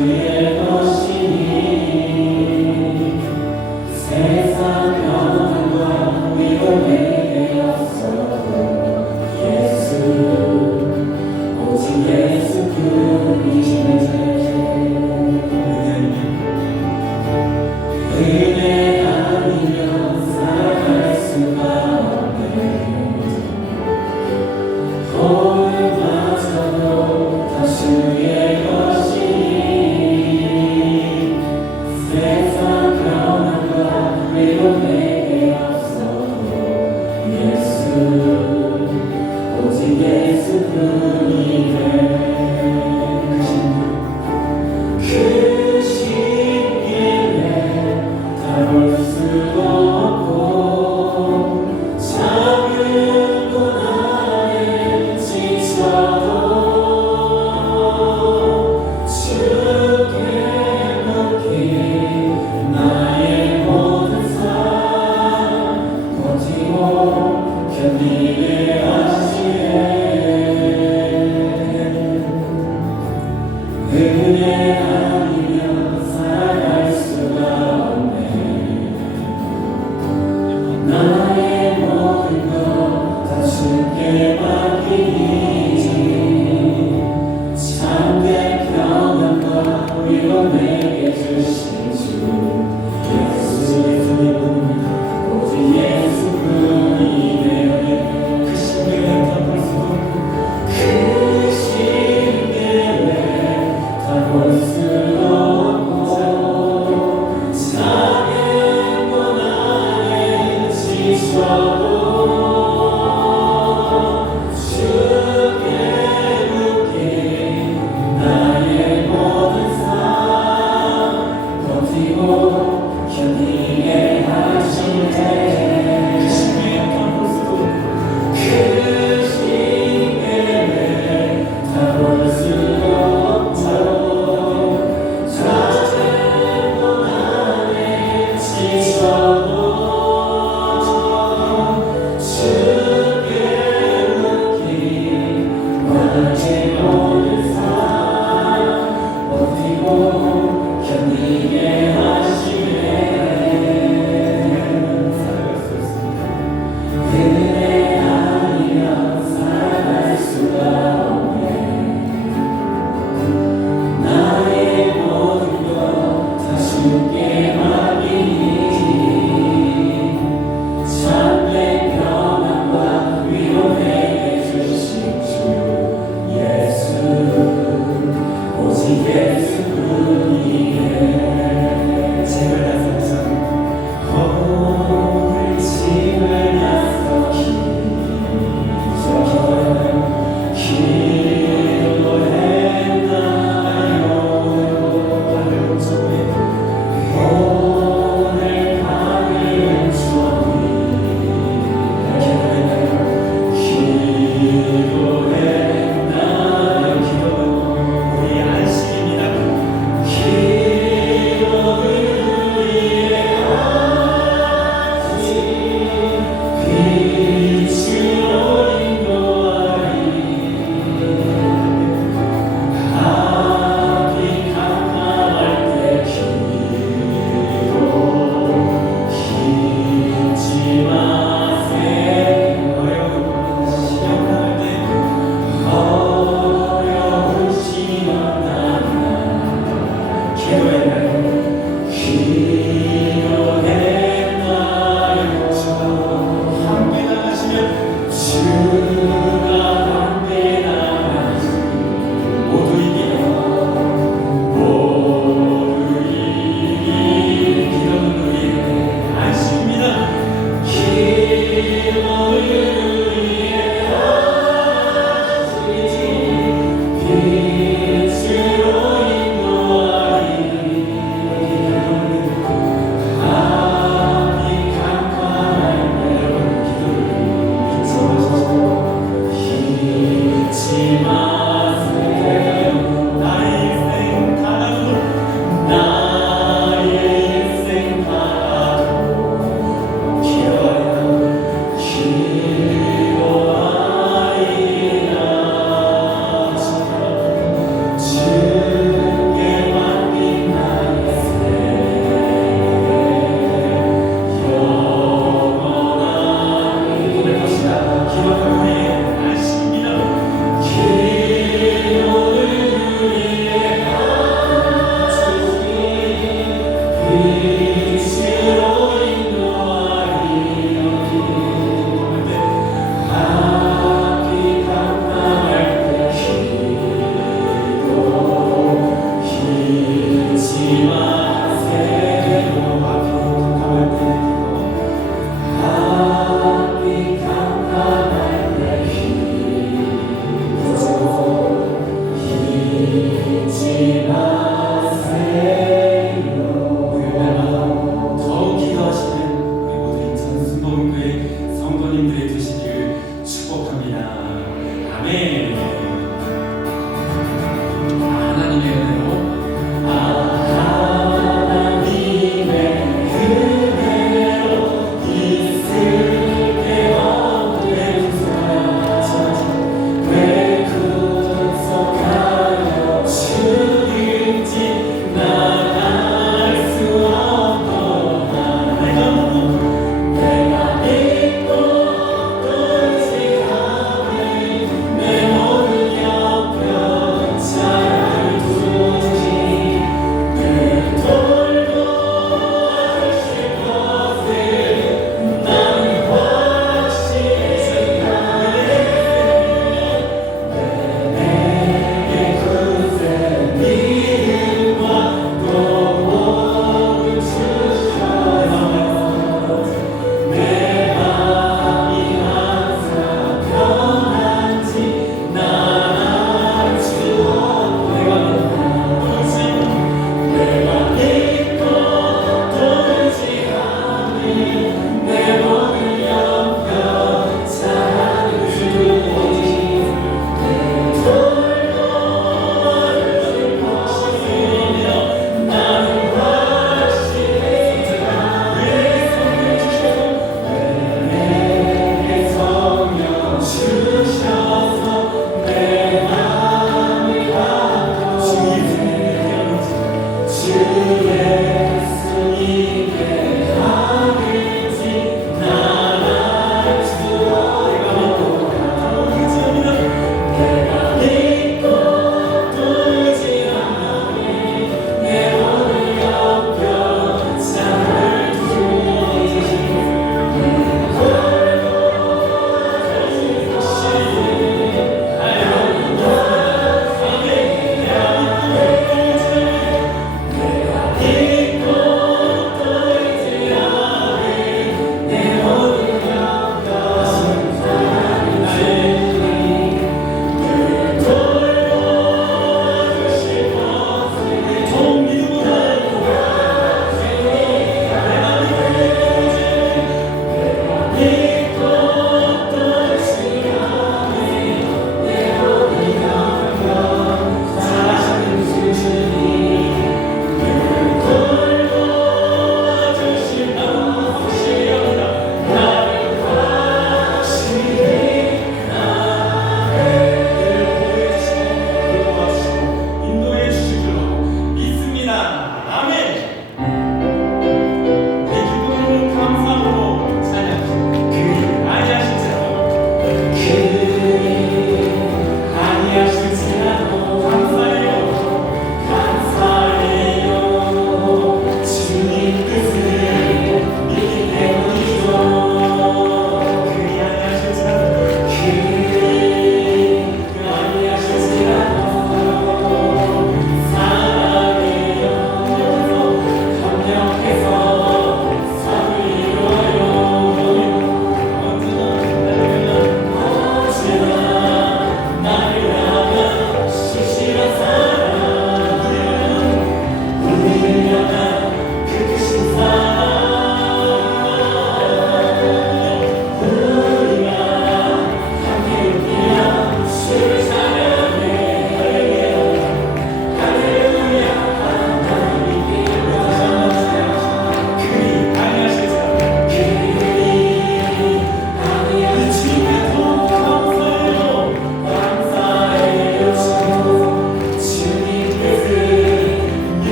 길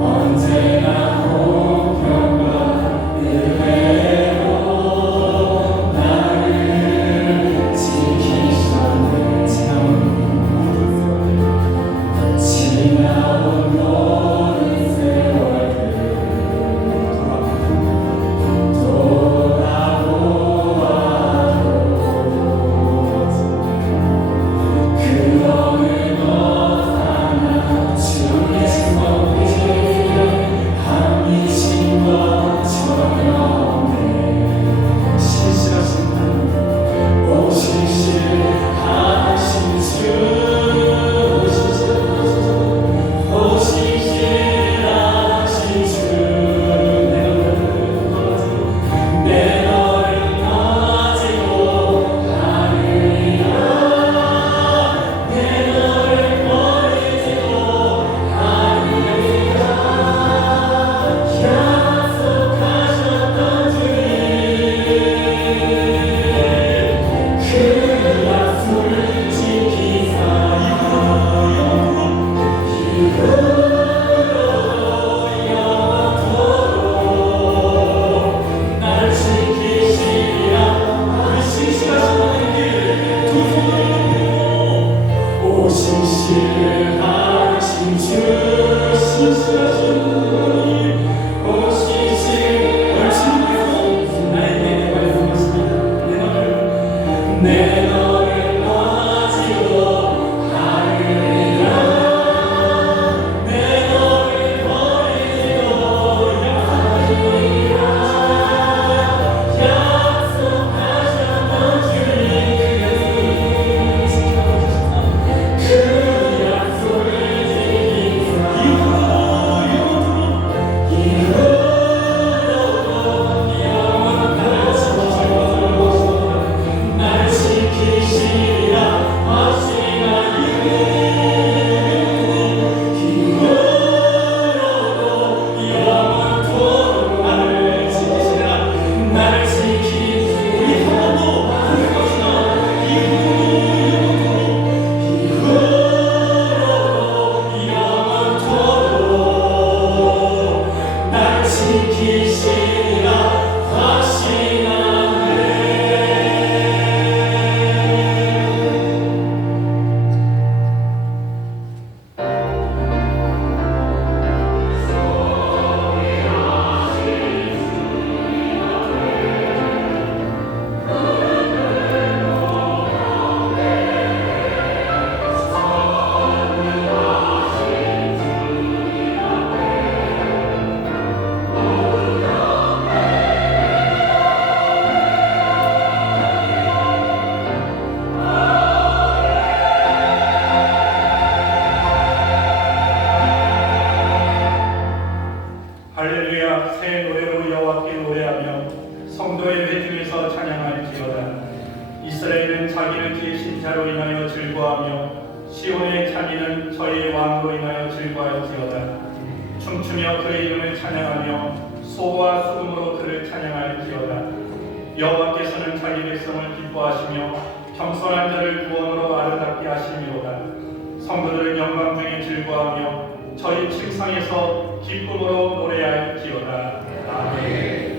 언제나 공평과 은혜 성도의 회 중에서 찬양할지어다. 이스라엘은 자기를 지으신 자로 인하여 즐거워하며 시온의 자비는 저희의 왕으로 인하여 즐거워할지어다. 춤추며 그의 이름을 찬양하며 소와 수금으로 그를 찬양할지어다. 여호와께서는 자기 백성을 기뻐하시며 겸손한 자를 구원으로 아름답게 하심이로다. 성도들은 영광 중에 즐거워하며 저희 침상에서 기쁨으로 노래할지어다. 아멘.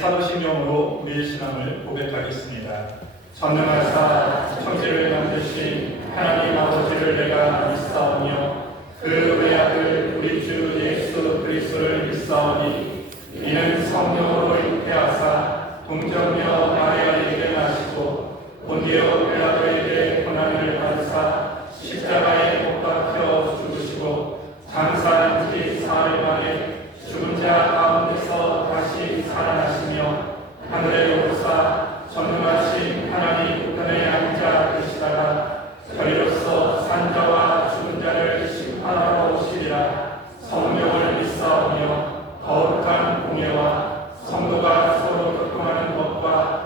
사도신경으로 우리의 신앙을 고백하겠습니다. 전능하사 천지를 만드신 하나님 아버지를 내가 믿사오며 그 외아들 우리 주 예수 그리스도를 믿사오니 이는 성령으로 잉태하사 동정녀 마리아에게 나시고 본디오 빌라도에게 고난을 받으사 십자가에 못 박혀 죽으시고 장사한 지 사흘 만에 죽은 자 가운데서 다시 살아나시며 하늘에 오르사 전능하신 하나님 우편에 앉아 계시다가 저희로서 산자와 죽은 자를 심판하러 오시리라. 성령을 믿사오며 거룩한 공예와 성도가 서로 교통하는 것과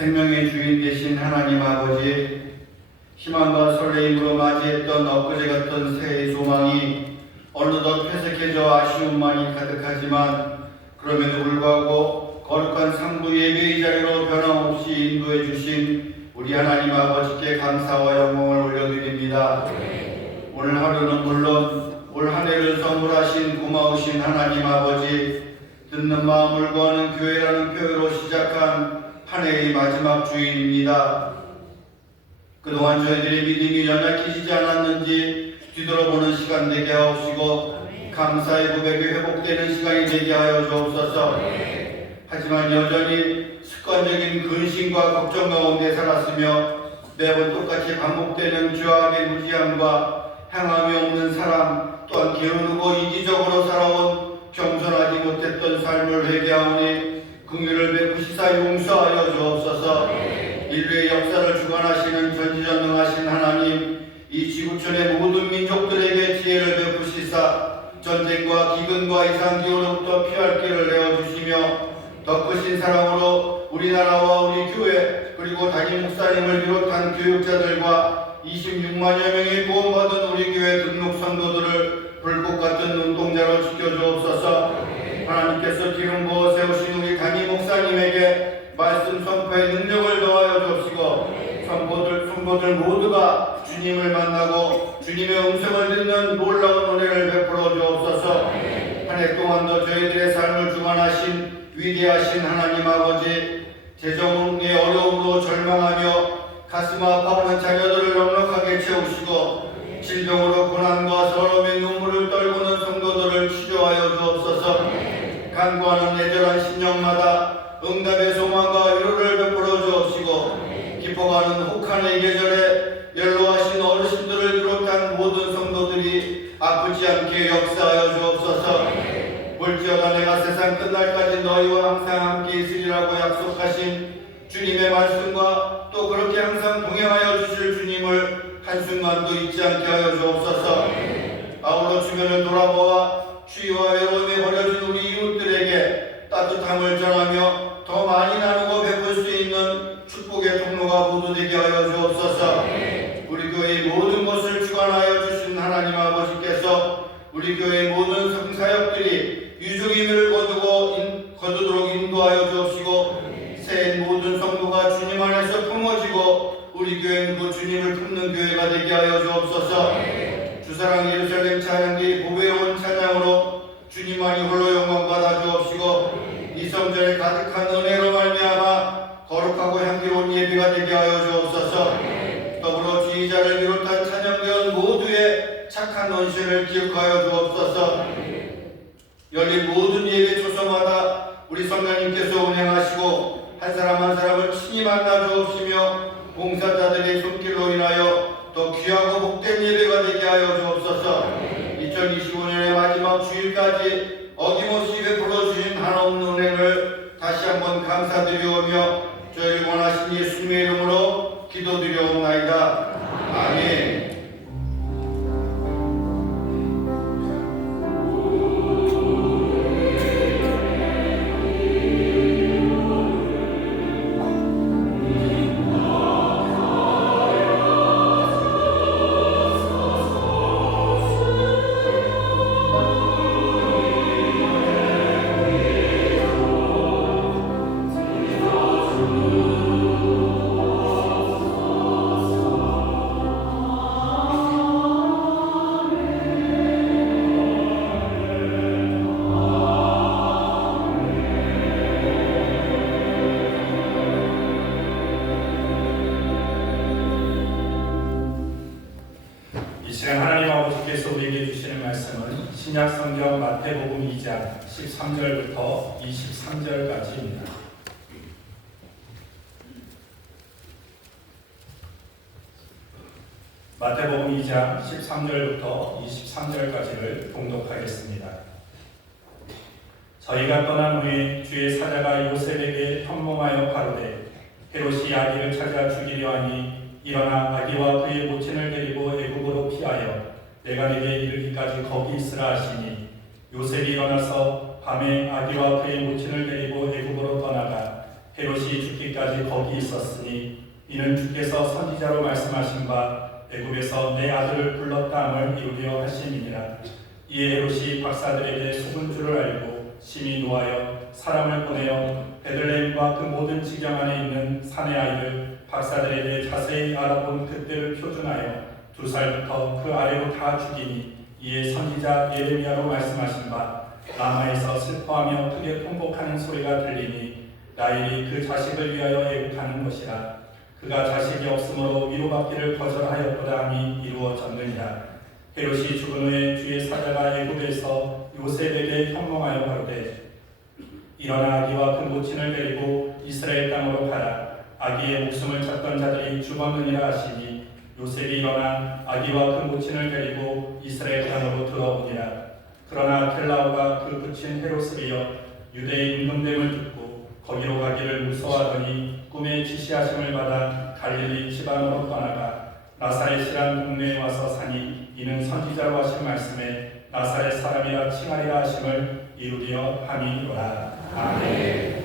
생명의 주인 되신 하나님 아버지, 희망과 설레임으로 맞이했던 엊그제 같던 새해의 소망이 어느덧 회색해져 아쉬움만이 가득하지만, 그럼에도 불구하고 거룩한 상부 예배의 자리로 변함없이 인도해 주신 우리 하나님 아버지께 감사와 영광을 올려드립니다. 오늘 하루는 물론 올 한 해를 선물하신 고마우신 하나님 아버지, 듣는 마음을 구하는 교회라는 표현으로 시작한 한 해의 마지막 주일입니다. 그동안 저희들의 믿음이 연약히 지지 않았는지 뒤돌아보는 시간 되게 하옵시고, 감사의 고백이 회복되는 시간이 되게 하여 주옵소서. 하지만 여전히 습관적인 근심과 걱정 가운데 살았으며 매번 똑같이 반복되는 죄악의 무지함과 향함이 없는 사람, 또한 게으르고 이기적으로 살아온 겸손하지 못했던 삶을 회개하오니 긍휼을 베푸시사 용서하여 주옵소서. 인류의 역사를 주관하시는 전지전능하신 하나님, 이 지구촌의 모든 민족들에게 지혜를 베푸시사 전쟁과 기근과 이상기후로부터 피할 길을 내어주시며 더 크신 사랑으로 우리나라와 우리 교회 그리고 담임 목사님을 비롯한 교육자들과 26만여 명의 구원받은 우리 교회 등록 성도들을 불꽃 같은 눈동자로 지켜주옵소서. 하나님께서 기름 부어 세우신 우리 담임 목사님에게 말씀 선포의 능력을 더하여 주옵시고, 성도들 모두가 주님을 만나고 주님의 음성을 듣는 놀라운 은혜를 베풀어 주옵소서. 한 해 동안도 저희들의 삶을 주관하신 위대하신 하나님 아버지, 재정의 어려움으로 절망하며 가슴 아파하는 자녀들을 넉넉하게 채우시고, 질병으로 고난과 서러움의 눈물을 떨구는 성도들을 치료하여 주옵소서. 간구하는 애절한 심령마다 응답의 소망과 위로를 베풀어 주옵시고, 기뻐가는 혹한의 계절에 연로하신 어르신들을 비롯한 모든 성도들이 아프지 않게 역사하여 주옵소서. 볼지어다 내가 세상 끝날까지 너희와 항상 함께 있으리라고 약속하신 주님의 말씀과 또 그렇게 항상 동행하여 주실 주님을 한순간도 잊지 않게 하여 주옵소서. 아울러 주변을 돌아보아 추위와 외로움에 버려진 우리 이웃들에게 따뜻함을 전하며 더 많이 나누고 베풀 수 있는 축복의 통로가 모두 되게 하여 주옵소서. 우리 교회의 모든 것을 주관하여 주신 하나님 아버지께서 우리 교회의 모든 성사역들이 유종임을 거두도록 인도하여 주옵시고, 새해 모든 성도가 주님 안에서 품어지고 우리 교회는 그 주님을 품는 교회가 되게 하여 주옵소서. 주사랑 예루살렘 찬양기 보배로운 찬양으로 주님만이 홀로 영광 받아 주옵시고, 이 성전에 가득한 은혜로 말미암아 거룩하고 향기로운 예배가 되게 하여 주옵소서. 더불어 지휘자를 비롯한 찬양대원 모두의 착한 헌신을 기억하여 주옵소서. 열린 모든 예배 초소마다 우리 성령님께서 운행하시고 한 사람 한 사람을 친히 만나 주옵시며 봉사자들의 손길로 인하여 더 귀하고 복된 예배가 되게 하여 주옵소서. 2025년의 마지막 주일까지 어김없이 베풀어 주신 한없는 은혜를 다시 한번 감사드리오며 저희를 원하신 예수님의 이름으로 기도드리옵나이다. 아멘. 신약성경 마태복음 2장 13절부터 23절까지입니다. 마태복음 2장 13절부터 23절까지를 봉독하겠습니다. 저희가 떠난 후에 주의 사자가 요셉에게 현몽하여 가로되 헤롯이 아기를 찾아 죽이려 하니 일어나 아기와 그의 모친을 데리고 애굽으로 피하여 내가 네게 이르기까지 거기 있으라 하시니 요셉이 일어나서 밤에 아기와 그의 모친을 데리고 애굽으로 떠나가 헤롯이 죽기까지 거기 있었으니 이는 주께서 선지자로 말씀하신 바 애굽에서 내 아들을 불렀다함을 이루려 하심이니라. 이에 헤롯이 박사들에게 속은 줄을 알고 심히 노하여 사람을 보내어 베들레헴과 그 모든 지경 안에 있는 사내 아이를 박사들에게 자세히 알아본 그때를 표준하여 2살부터 그 아래로 다 죽이니 이에 선지자 예레미야로 말씀하신 바 라마에서 슬퍼하며 크게 통곡하는 소리가 들리니 라헬이 그 자식을 위하여 애국하는 것이라. 그가 자식이 없으므로 위로받기를 거절하였도다 함이 이루어졌느니라. 헤롯이 죽은 후에 주의 사자가 애굽에서 요셉에게 현몽하여 가로되 일어나 아기와 그 모친을 데리고 이스라엘 땅으로 가라. 아기의 목숨을 찾던 자들이 죽었느니라 하시니 요셉이 일어나 아기와 그 모친을 데리고 이스라엘 땅으로 들어오니라. 그러나 켈라오가 그 부친 헤롯을 이어 유대의 임금됨을 듣고 거기로 가기를 무서워하더니 꿈에 지시하심을 받아 갈릴리 지방으로 떠나가 나사렛이란 동네에 와서 사니 이는 선지자로 하신 말씀에 나사렛 사람이라 칭하리라 하심을 이루려 함이로라. 아멘.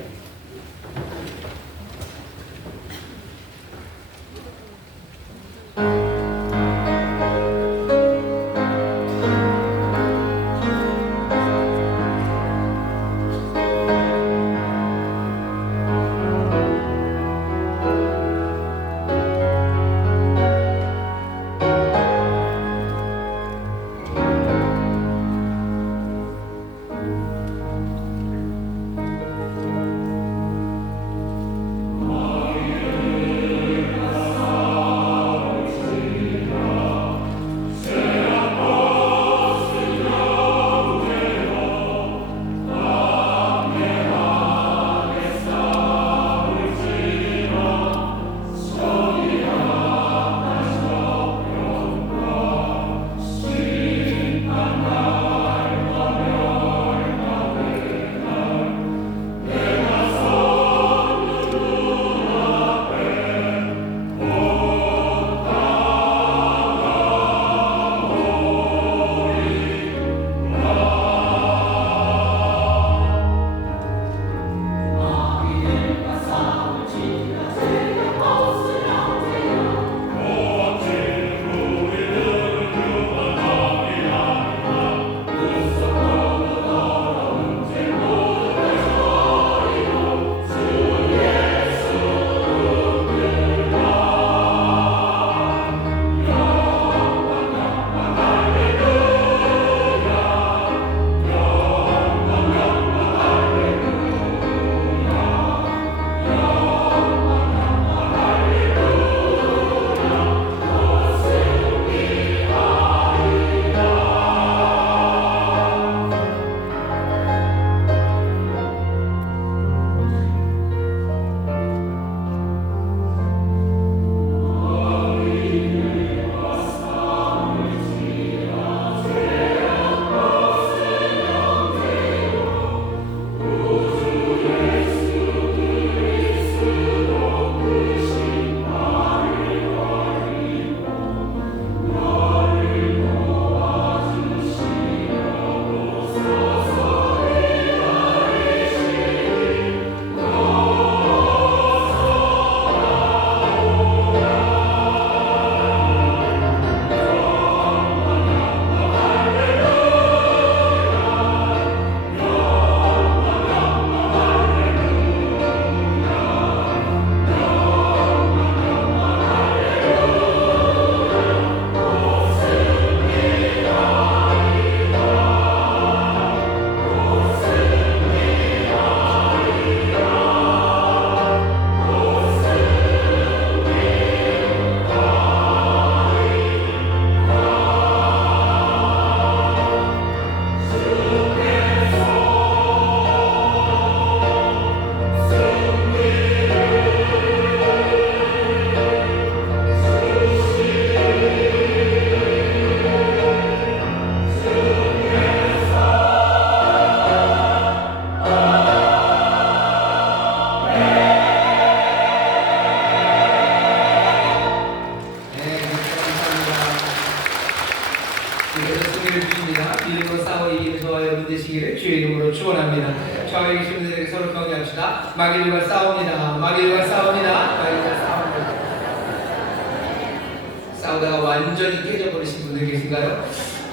주님께서 승리를 주십니다. 빌림으로 싸워 이기는 저와 여러분 되시기를 주의 이름으로 축원합니다. 좌우에 계신 분들에게 서로 격려합시다. 마귀들과 싸웁니다. 마귀들과 싸웁니다. 마귀들과 싸웁니다. 싸우다가 완전히 깨져버리신 분들 계신가요?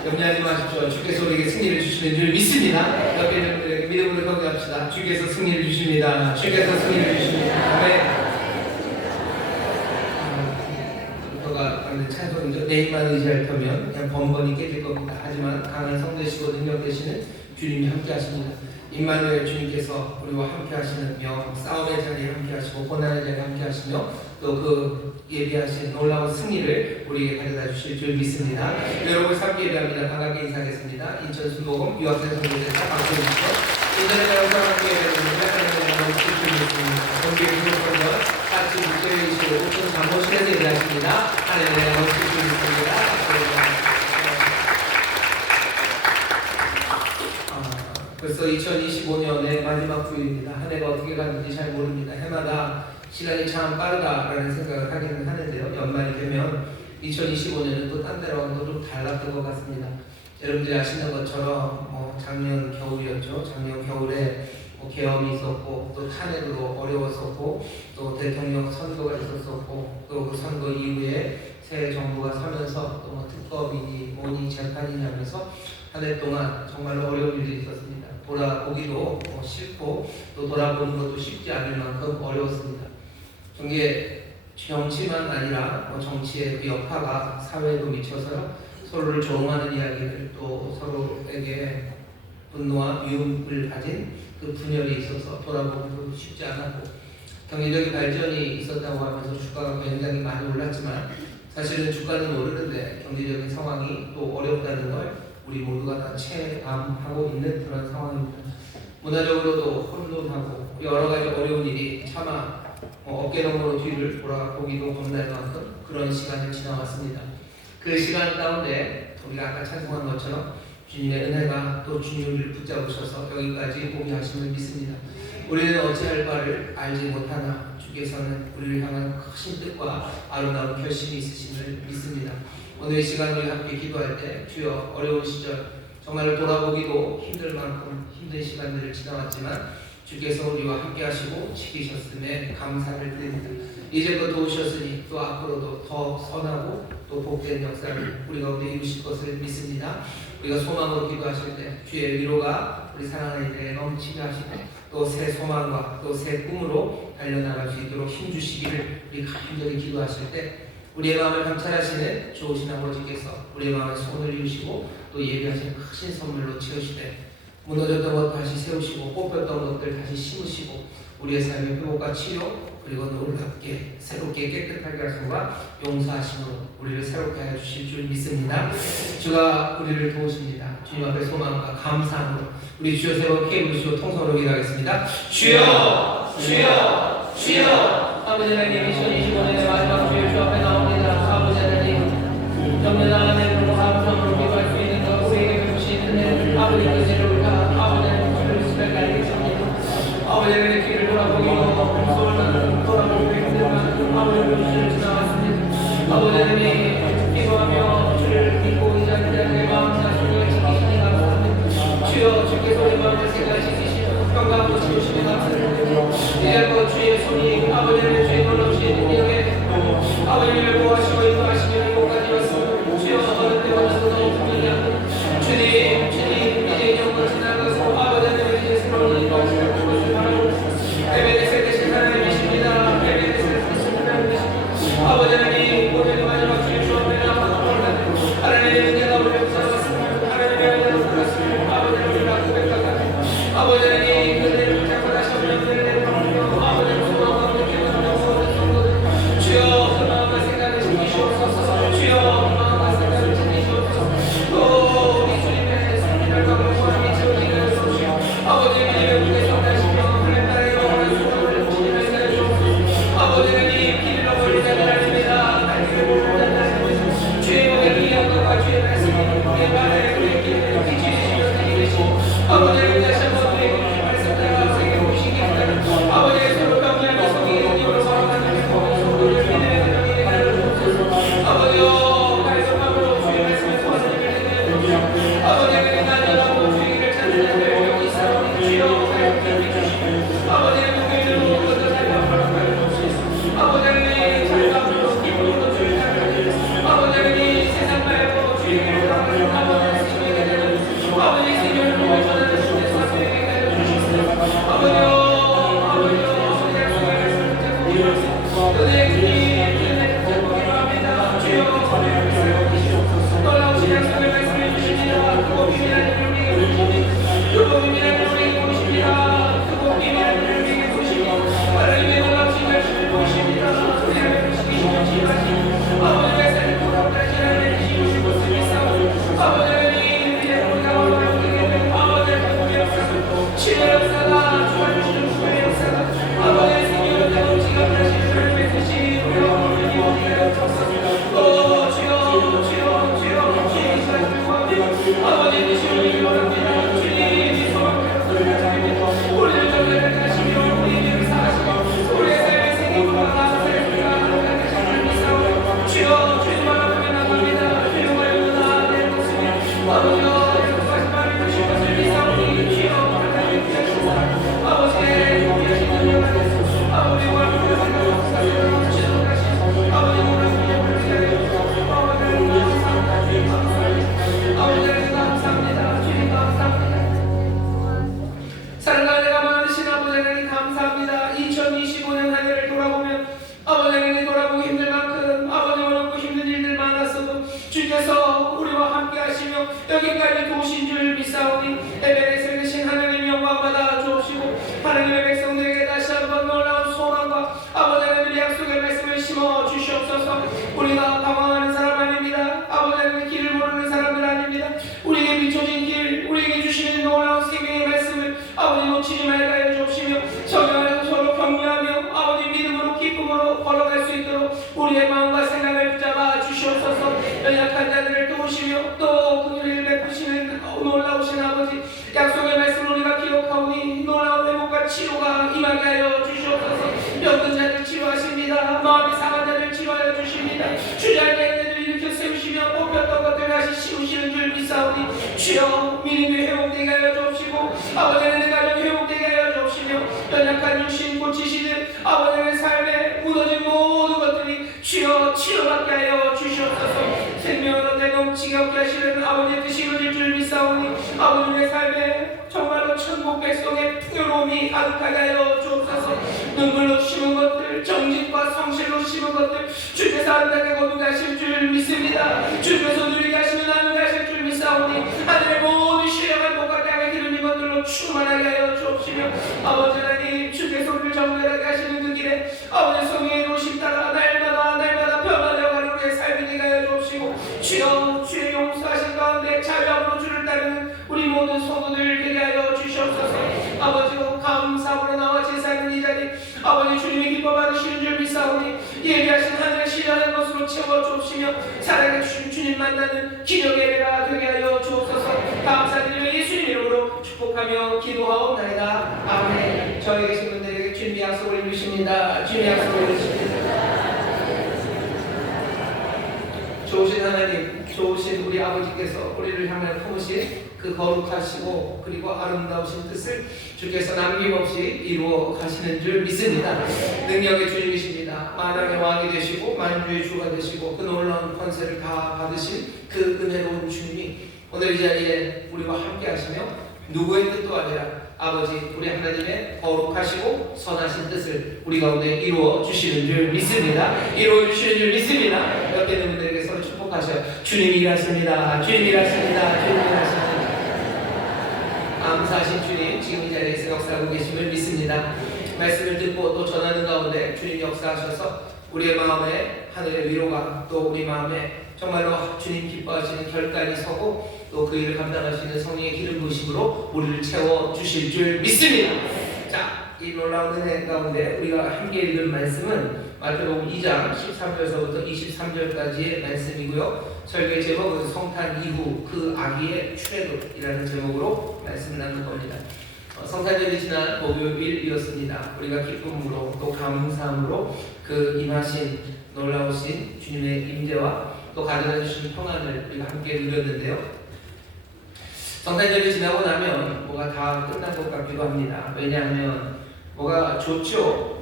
염려하지 마십시오. 주께서 우리에게 승리를 주시는 줄 믿습니다. 옆에 있는 분들에게 믿음으로 격려합시다. 주께서 승리를 주십니다. 주께서 승리를 주십니다. 아멘. 너가 하는 찬송이죠. 내 힘만 의지할 터면 그냥 번번이 깨질 겁니다. 하지만 강한 성되시고 능력 되시는 주님이 함께 하십니다. 임마누엘 주님께서 우리와 함께 하시며 싸움의 자리에 함께 하시고 고난의 자리에 함께 하시며 또 그 예비하신 놀라운 승리를 우리에게 가져다 주실 줄 믿습니다. 여러분 함께 예배합니다. 반갑게 인사하겠습니다. 인천 순복음 유학생 선교대사 박수 주시고 인터넷 영상 함께 예배합니다. 하나님의 줄 믿습니다. 본교회 수업원들 같이 목회이시고 오픈 사무실에서 예배하십니다. 하나님의 줄 믿습니다. 벌써 2025년의 마지막 주일입니다. 한 해가 어떻게 갔는지 잘 모릅니다. 해마다 시간이 참 빠르다라는 생각을 하기는 하는데요. 연말이 되면 2025년은 또 딴 데로는 또 좀 달랐던 것 같습니다. 여러분들이 아시는 것처럼 작년 겨울이었죠. 작년 겨울에 계엄이 있었고 또 탄핵으로 어려웠었고 또 대통령 선거가 있었었고 또 그 선거 이후에 새 정부가 서면서 또 특검이니 뭐니 재판이니 하면서 한 해 동안 정말로 어려운 일이 있었습니다. 돌아보기도 싫고 또 돌아보는 것도 쉽지 않을 만큼 어려웠습니다. 이게 정치만 아니라 정치의 그 여파가 사회에도 미쳐서 서로를 조롱하는 이야기들 또 서로에게 분노와 미움을 가진 그 분열이 있어서 돌아보기도 쉽지 않았고 경제적인 발전이 있었다고 하면서 주가가 굉장히 많이 올랐지만 사실은 주가는 오르는데 경제적인 상황이 또 어렵다는 걸 우리 모두가 다 체감하고 있는 그런 상황입니다. 문화적으로도 혼돈하고 여러 가지 어려운 일이 차마 어깨너머로 뒤를 돌아보기도 겁날 만큼 그런 시간을 지나왔습니다. 그 시간 가운데 우리가 아까 찬송한 것처럼 주님의 은혜가 또 주님을 붙잡으셔서 여기까지 오게 하심을 믿습니다. 우리는 어찌할 바를 알지 못하나 주께서는 우리를 향한 크신 뜻과 아름다운 결심이 있으심을 믿습니다. 오늘 이 시간 우리 함께 기도할 때 주여 어려운 시절 정말 돌아보기도 힘들 만큼 힘든 시간들을 지나왔지만 주께서 우리와 함께 하시고 지키셨음에 감사를 드립니다. 이제부터 도우셨으니 또 앞으로도 더 선하고 또 복된 역사를 우리 가운데 이루실 것을 믿습니다. 우리가 소망으로 기도하실 때 주의 위로가 우리 사랑하는 이들에게 넘치게 하시고 또 새 소망과 또 새 꿈으로 달려나갈 수 있도록 힘주시기를 우리 간절히 기도하실 때 우리의 마음을 감찰하시는 좋으신 아버지께서 우리의 마음에 손을 이으시고 또 예비하신 크신 선물로 채우시되 무너졌던 것 다시 세우시고 뽑혔던 것들 다시 심으시고 우리의 삶의 회복과 치료 그리고 놀랍게 새롭게 깨끗하게 하심과 용서하심으로 우리를 새롭게 하여 주실 줄 믿습니다. 주가 우리를 도우십니다. 주님 앞에 소망과 감사함으로 우리 주여 새롭게 부르시고 통성으로 기도하겠습니다. 주여 주여 주여 아버지 하나님 2025년의 마지막 주일 주 앞에 나옵니다. 아버지 하나님 정말 하나님으로 감사함으로 기도할 수 있는 것 우리에게 주신 은혜 아버지 은혜를 아버지 하나님 주를 수백을 알겠습니다. 아버지 하나님의 길을 돌아보기로 돌아보기로 힘든 만큼 아버지의 주를 지나왔습니다. 아버지 하나님 기도하며 주를 믿고 이 자리에 내 마음 자신을 지키시니 감사합니다. 주여 주께서 우리 마음을 생각시키시고 평강도 지으시니 감사드립니다. 이제껏 주의 손이 아버지를 주의 놀라우신 능력에 아버지를 보호하시고 인도하시며 이곳까지 왔습니다. 주여 어느 때보다 더 분명히 하고 주님 이제 이전과 지나가서 아버지 하나님의 이제 새로운 일이 없을 것을 바라고 에베네셀 되신 하나님이십니다. 에베네셀 되신 하나님이십니다. 아버지 하나님 오늘 마지막 주의 주 앞에 나아가서 하나님의 은혜가 우리를 붙잡았습니다. 하나님의 은혜가 붙잡았습니다. 아버지 우리를 고백하고 아버지 하나님 그 은혜를 붙잡고 다시 한번 은혜를 주여 그 마음을 생각하시고 하나님의 백성들에게 다시 한번 놀라운 소망과 아버지 하나님의 약속의 말씀을 심어 주시옵소서. 우리가 방황하는 사람 아닙니다. 아버지 하나님의 길을 모르는 사람들 아닙니다. 우리에게 비춰진 길, 우리에게 주시는 놀라운 생명의 말씀을 아버지 놓치지 말게 하여 주옵시며 성령으로 서로 격려하며 아버지 믿음으로 기쁨으로 걸어갈 수 있도록 우리의 마음과 생각을 붙잡아 주시옵소서. 연약한 자들을 도우시며 또 그들을 베푸시는 놀라우신 아버지 약속의 말씀을 우리가 기억하오니 놀라운 회복과 치료가 임하게 하여 주시옵소서. 병든 자들 치료하십니다. 마음이 상한 자들 치료하여 주십니다. 주저앉아 있는 자들 일으켜 세우시며 뽑혔던 것들 다시 씌우시는 줄 믿사오니 주여 믿음이 회복되게 하여 주옵시고 아버지 하나님의 가정이 회복되게 하여 주옵시며 연약한 육신 고치시는 아버지 하나님의 삶에 무너진 모든 것들이 주여 치료받게 하여 주시옵소서. 생명으로 내넘치게 하게 하시는 아버지의 뜻이 이루어질 줄 믿사오니 아버지의 삶에 정말로 천국 백성의 풍요로움이 가득하게 하여 주옵소서. 눈물로 심은 것들, 정직과 성실로 심은 것들 주께서 아름답게 거두게 하실 줄 믿습니다. 주께서 누리게 하시는 나누게 하실 줄 믿사오니 하늘의 모든 신령한 복과 땅의 기름진 것들로 충만하게 하여 주옵시며 아버지 하나님 주께서 우리를 정결하게 하시는 그 길에 아버지 성령의 도심 따라 날마다 변화되어가는 우리의 삶이 되게 하여 주옵시고 주여 주의 용서하신 가운데 자유함으로 주를 따르는 우리 모든 성도들 되게 하여 주시옵소서. 아버지로 감사함으로 나와 제사하는 이 자리 아버지 주님이 기뻐 받으시는 줄 믿사오니 예비하신 하늘의 신령한 것으로 채워 주옵시며 사랑해 주신 주님 만나는 기적 예배가 되게 하여 주옵소서. 감사드리며 예수님 이름으로 축복하며 기도하옵나이다. 아멘. 저희 계신 분들에게 주님이 약속을 이루십니다. 주님이 약속을 이루십니다. 좋으신 하나님, 좋으신 우리 아버지께서 우리를 향하여 품으신 그 거룩하시고 그리고 아름다우신 뜻을 주께서 남김없이 이루어 가시는 줄 믿습니다. 능력의 주님이십니다. 만왕의 왕이 되시고 만주의 주가 되시고 그 놀라운 권세를 다 받으신 그 은혜로운 주님이 오늘 이 자리에 우리와 함께 하시며 누구의 뜻도 아니라 아버지 우리 하나님의 거룩하시고 선하신 뜻을 우리 가운데 이루어 주시는 줄 믿습니다. 이루어 주시는 줄 믿습니다. 옆에 있는 분들에게 서로 축복하셔요. 주님이 일하십니다. 주님이 일하십니다. 주님이 일하십니다. 감사하신 주님 지금 이 자리에서 역사하고 계심을 믿습니다. 말씀을 듣고 또 전하는 가운데 주님 역사하셔서 우리의 마음에 하늘의 위로가 또 우리 마음에 정말로 주님 기뻐하시는 결단이 서고 또 그 일을 감당하시는 성령의 기름 부으심으로 우리를 채워 주실 줄 믿습니다. 자, 이 놀라운 은혜 가운데 우리가 함께 읽은 말씀은 마태복음 2장 13절서부터 23절까지의 말씀이고요. 설교 제목은 성탄 이후 그 아기의 출애굽이라는 제목으로 말씀을 나눌 겁니다. 성탄절이 지난 목요일이었습니다. 우리가 기쁨으로 또 감사함으로 그 임하신 놀라우신 주님의 임재와 또 가져다 주신 평안을 우리가 함께 누렸는데요. 성탄절이 지나고 나면 뭐가 다 끝난 것 같기도 합니다. 왜냐하면 뭐가 좋죠.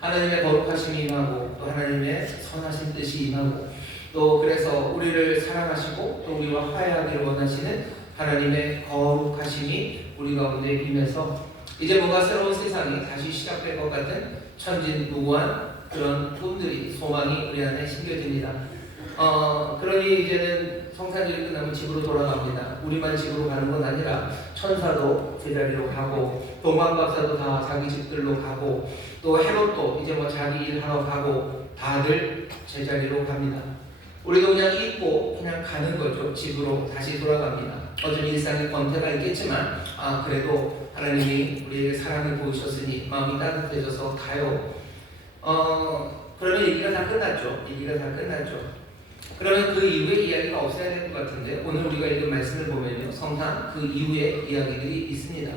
하나님의 거룩하심이 임하고 또 하나님의 선하신 뜻이 임하고 또 그래서 우리를 사랑하시고 또 우리와 화해하기를 원하시는 하나님의 거룩하심이 우리 가운데 임해서 이제 뭔가 새로운 세상이 다시 시작될 것 같은 천진무구한 그런 꿈들이 소망이 우리 안에 심겨집니다. 그러니 이제는 성탄절이 끝나면 집으로 돌아갑니다. 우리만 집으로 가는 건 아니라 천사도 제자리로 가고 동방박사도 다 자기 집들로 가고 또 헤롯도 이제 뭐 자기 일하러 가고 다들 제자리로 갑니다. 우리도 그냥 잊고 그냥 가는 거죠. 집으로 다시 돌아갑니다. 어떤 일상의 권태가 있겠지만 그래도 하나님이 우리에게 사랑을 보이셨으니 마음이 따뜻해져서 가요. 그러면 얘기가 다 끝났죠. 얘기가 다 끝났죠. 그러면 그 이후의 이야기가 없어야 될 것 같은데 오늘 우리가 읽은 말씀을 보면요. 성탄 그 이후의 이야기들이 있습니다.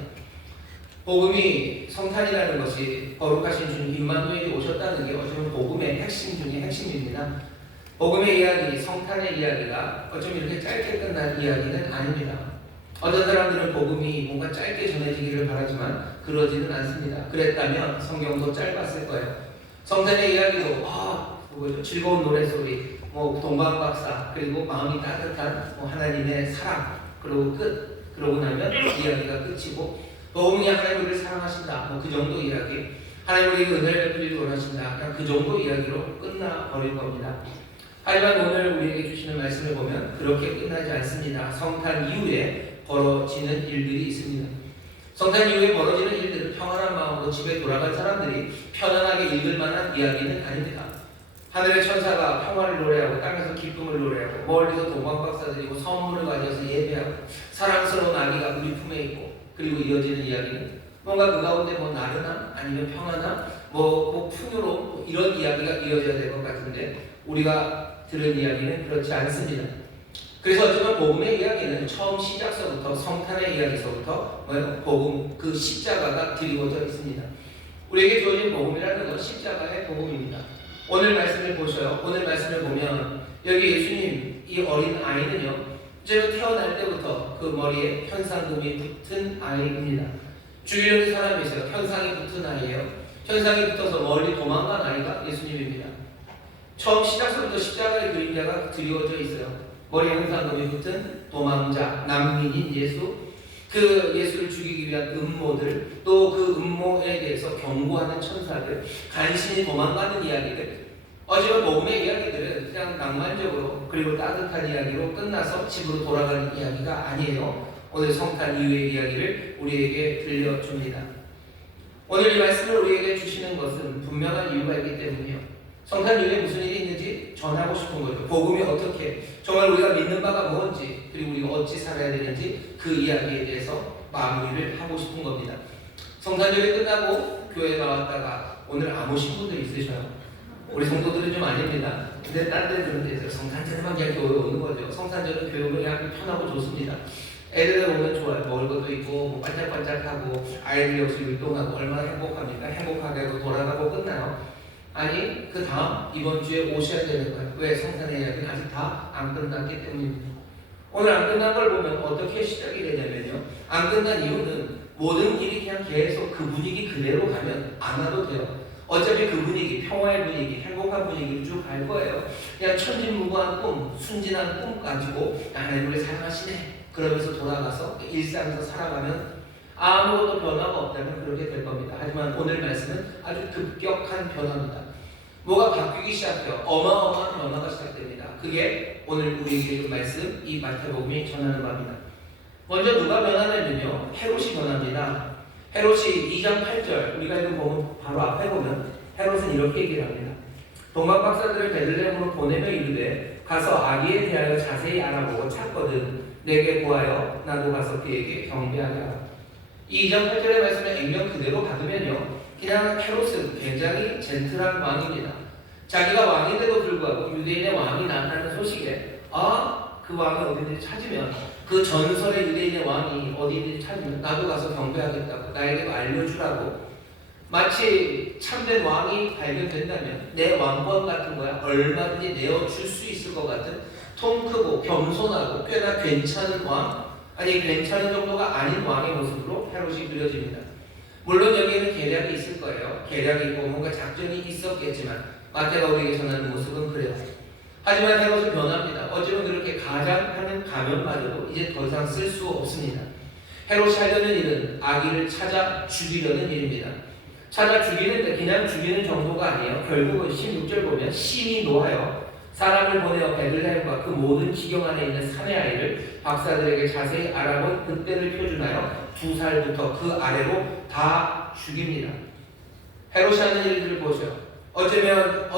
복음이 성탄이라는 것이 거룩하신 주님 임마누엘이 오셨다는 게 어쩌면 복음의 핵심 중에 핵심입니다. 복음의 이야기, 성탄의 이야기가 어쩌면 이렇게 짧게 끝난 이야기는 아닙니다. 어떤 사람들은 복음이 뭔가 짧게 전해지기를 바라지만 그러지는 않습니다. 그랬다면 성경도 짧았을 거예요. 성탄의 이야기도 즐거운 노래소리, 동방박사, 그리고 마음이 따뜻한 하나님의 사랑, 그리고 끝. 그러고 나면 이야기가 끝이고 복음이 하나님 우리를 사랑하신다. 그 정도 이야기. 하나님 우리에게 은혜를 베풀기를 원하신다. 그냥 그 정도 이야기로 끝나버릴 겁니다. 하지만 오늘 우리에게 주시는 말씀을 보면 그렇게 끝나지 않습니다. 성탄 이후에 벌어지는 일들이 있습니다. 성탄 이후에 벌어지는 일들은 평안한 마음과 집에 돌아간 사람들이 편안하게 읽을 만한 이야기는 아닙니다. 하늘의 천사가 평화를 노래하고 땅에서 기쁨을 노래하고 멀리서 동방박사들이 선물을 가져서 예배하고 사랑스러운 아기가 우리 품에 있고, 그리고 이어지는 이야기는 뭔가 그 가운데 뭐 나른함 아니면 평안함 뭐 풍요로움 이런 이야기가 이어져야 될 것 같은데 우리가 들은 이야기는 그렇지 않습니다. 그래서 어쩌면 복음의 이야기는 처음 시작서부터 성탄의 이야기서부터 복음 그 십자가가 드리워져 있습니다. 우리에게 주어진 복음이라는 건 십자가의 복음입니다. 오늘 말씀을 보셔요. 오늘 말씀을 보면 여기 예수님 이 어린 아이는요, 제가 태어날 때부터 그 머리에 현상금이 붙은 아이입니다. 주위에 있는 사람이 있어요. 현상이 붙은 아이예요. 현상이 붙어서 멀리 도망간 아이가 예수님입니다. 처음 시작서부터 십자가의 그림자가 드리워져 있어요. 머리에 현상금이 붙은 도망자, 난민인 예수, 그 예수를 죽이기 위한 음모들, 또 그 음모에 대해서 경고하는 천사들, 간신히 도망가는 이야기들, 어제와 복음의 이야기들은 그냥 낭만적으로 그리고 따뜻한 이야기로 끝나서 집으로 돌아가는 이야기가 아니에요. 오늘 성탄 이후의 이야기를 우리에게 들려줍니다. 오늘 이 말씀을 우리에게 주시는 것은 분명한 이유가 있기 때문이요. 성탄 이후에 무슨 일이 있는지 전하고 싶은 거죠. 복음이 어떻게, 정말 우리가 믿는 바가 뭔지, 그리고 우리가 어찌 살아야 되는지 그 이야기에 대해서 마무리를 하고 싶은 겁니다. 성탄절이 끝나고 교회 나왔다가 오늘 안 오신 분들 있으셔요. 우리 성도들은 좀 아닙니다. 근데 딴 데는 그런데 성탄절에만 그냥 교회 오는 거죠. 성탄절은 교회 그냥 편하고 좋습니다. 애들 오면 좋아요. 먹을 것도 있고 뭐 반짝반짝하고 아이들 역시 율동하고 얼마나 행복합니까? 행복하게 돌아가고 끝나요. 아니 그 다음 이번 주에 오셔야 되는 거예요. 왜? 성탄의 이야기는 아직 다 안 끝났기 때문입니다. 오늘 안 끝난 걸 보면 어떻게 시작이 되냐면요, 안 끝난 이유는 모든 일이 그냥 계속 그 분위기 그대로 가면 안 와도 돼요. 어차피 그 분위기, 평화의 분위기, 행복한 분위기로 쭉 갈 거예요. 그냥 천진무구한 꿈, 순진한 꿈 가지고 하나님 우리 사랑하시네 그러면서 돌아가서 일상에서 살아가면 아무것도 변화가 없다면 그렇게 될 겁니다. 하지만 오늘 말씀은 아주 급격한 변화입니다. 뭐가 바뀌기 시작해요. 어마어마한 변화가 시작됩니다. 그게 오늘 우리에게 이 말씀, 이 마태복음이 전하는 바입니다. 먼저 누가 변하냐면요, 헤롯이 변합니다. 헤롯이 2장 8절, 우리가 이거 보면 바로 앞에 보면 헤롯은 이렇게 얘기를 합니다. 동방박사들을 베들레헴으로 보내며 이르되 가서 아기에 대하여 자세히 알아보고 찾거든 내게 구하여 나도 가서 그에게 경배하게 하라. 이 2장 8절의 말씀을 액면 그대로 받으면요, 그냥 헤롯은 굉장히 젠틀한 왕입니다. 자기가 왕인데도 불구하고 유대인의 왕이 나타나는 소식에 그 왕이 어디든지 찾으면, 그 전설의 유대인의 왕이 어디든지 찾으면 나도 가서 경배하겠다고, 나에게 알려주라고, 마치 참된 왕이 발견된다면 내 왕권 같은 거야 얼마든지 내어줄 수 있을 것 같은 통 크고 겸손하고 꽤나 괜찮은 왕, 아니 괜찮은 정도가 아닌 왕의 모습으로 헤롯이 그려집니다. 물론 여기에는 계략이 있을 거예요. 계략이 있고 뭔가 작전이 있었겠지만 마태가 우리에게 전하는 모습은 그래요. 하지만 헤롯은 변합니다. 어쩌면 그렇게 가장하는 가면마저도 이제 더 이상 쓸 수 없습니다. 헤롯이 하려는 일은 아기를 찾아 죽이려는 일입니다. 찾아 죽이는데 그냥 죽이는 정도가 아니에요. 결국은 16절 보면 심히 노하여 사람을 보내어 베들레헴과 그 모든 지경 안에 있는 사내 아이를 박사들에게 자세히 알아본 그때를 표준하여 2살부터 그 아래로 다 죽입니다. 헤롯이 하는 일들을 보죠. 어쩌면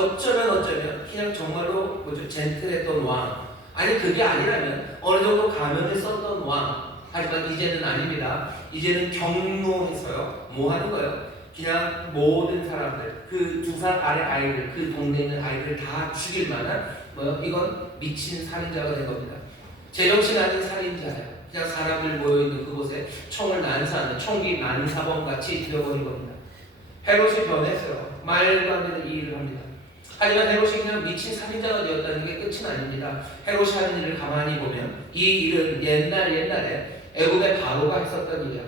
그냥 정말로 젠틀했던 왕, 아니 그게 아니라면 어느 정도 가면을 썼던 왕. 하지만 이제는 아닙니다. 이제는 경로해서요, 뭐 하는 거예요? 그냥 모든 사람들, 그 2살 아래 아이들, 그 동네에 있는 아이들을 다 죽일 만한 이건 미친 살인자가 된 겁니다. 제정신 아닌 살인자예요. 그냥 사람들 모여있는 그곳에 총을 난사하는 총기 난사범같이 되어버린 겁니다. 헤롯이 변했어요. 말도 안 되는 이 일을 합니다. 하지만 헤롯이 그냥 미친 살인자가 되었다는 게 끝은 아닙니다. 헤롯이 하는 일을 가만히 보면 이 일은 옛날에 애굽의 바로가 했었던 일이야.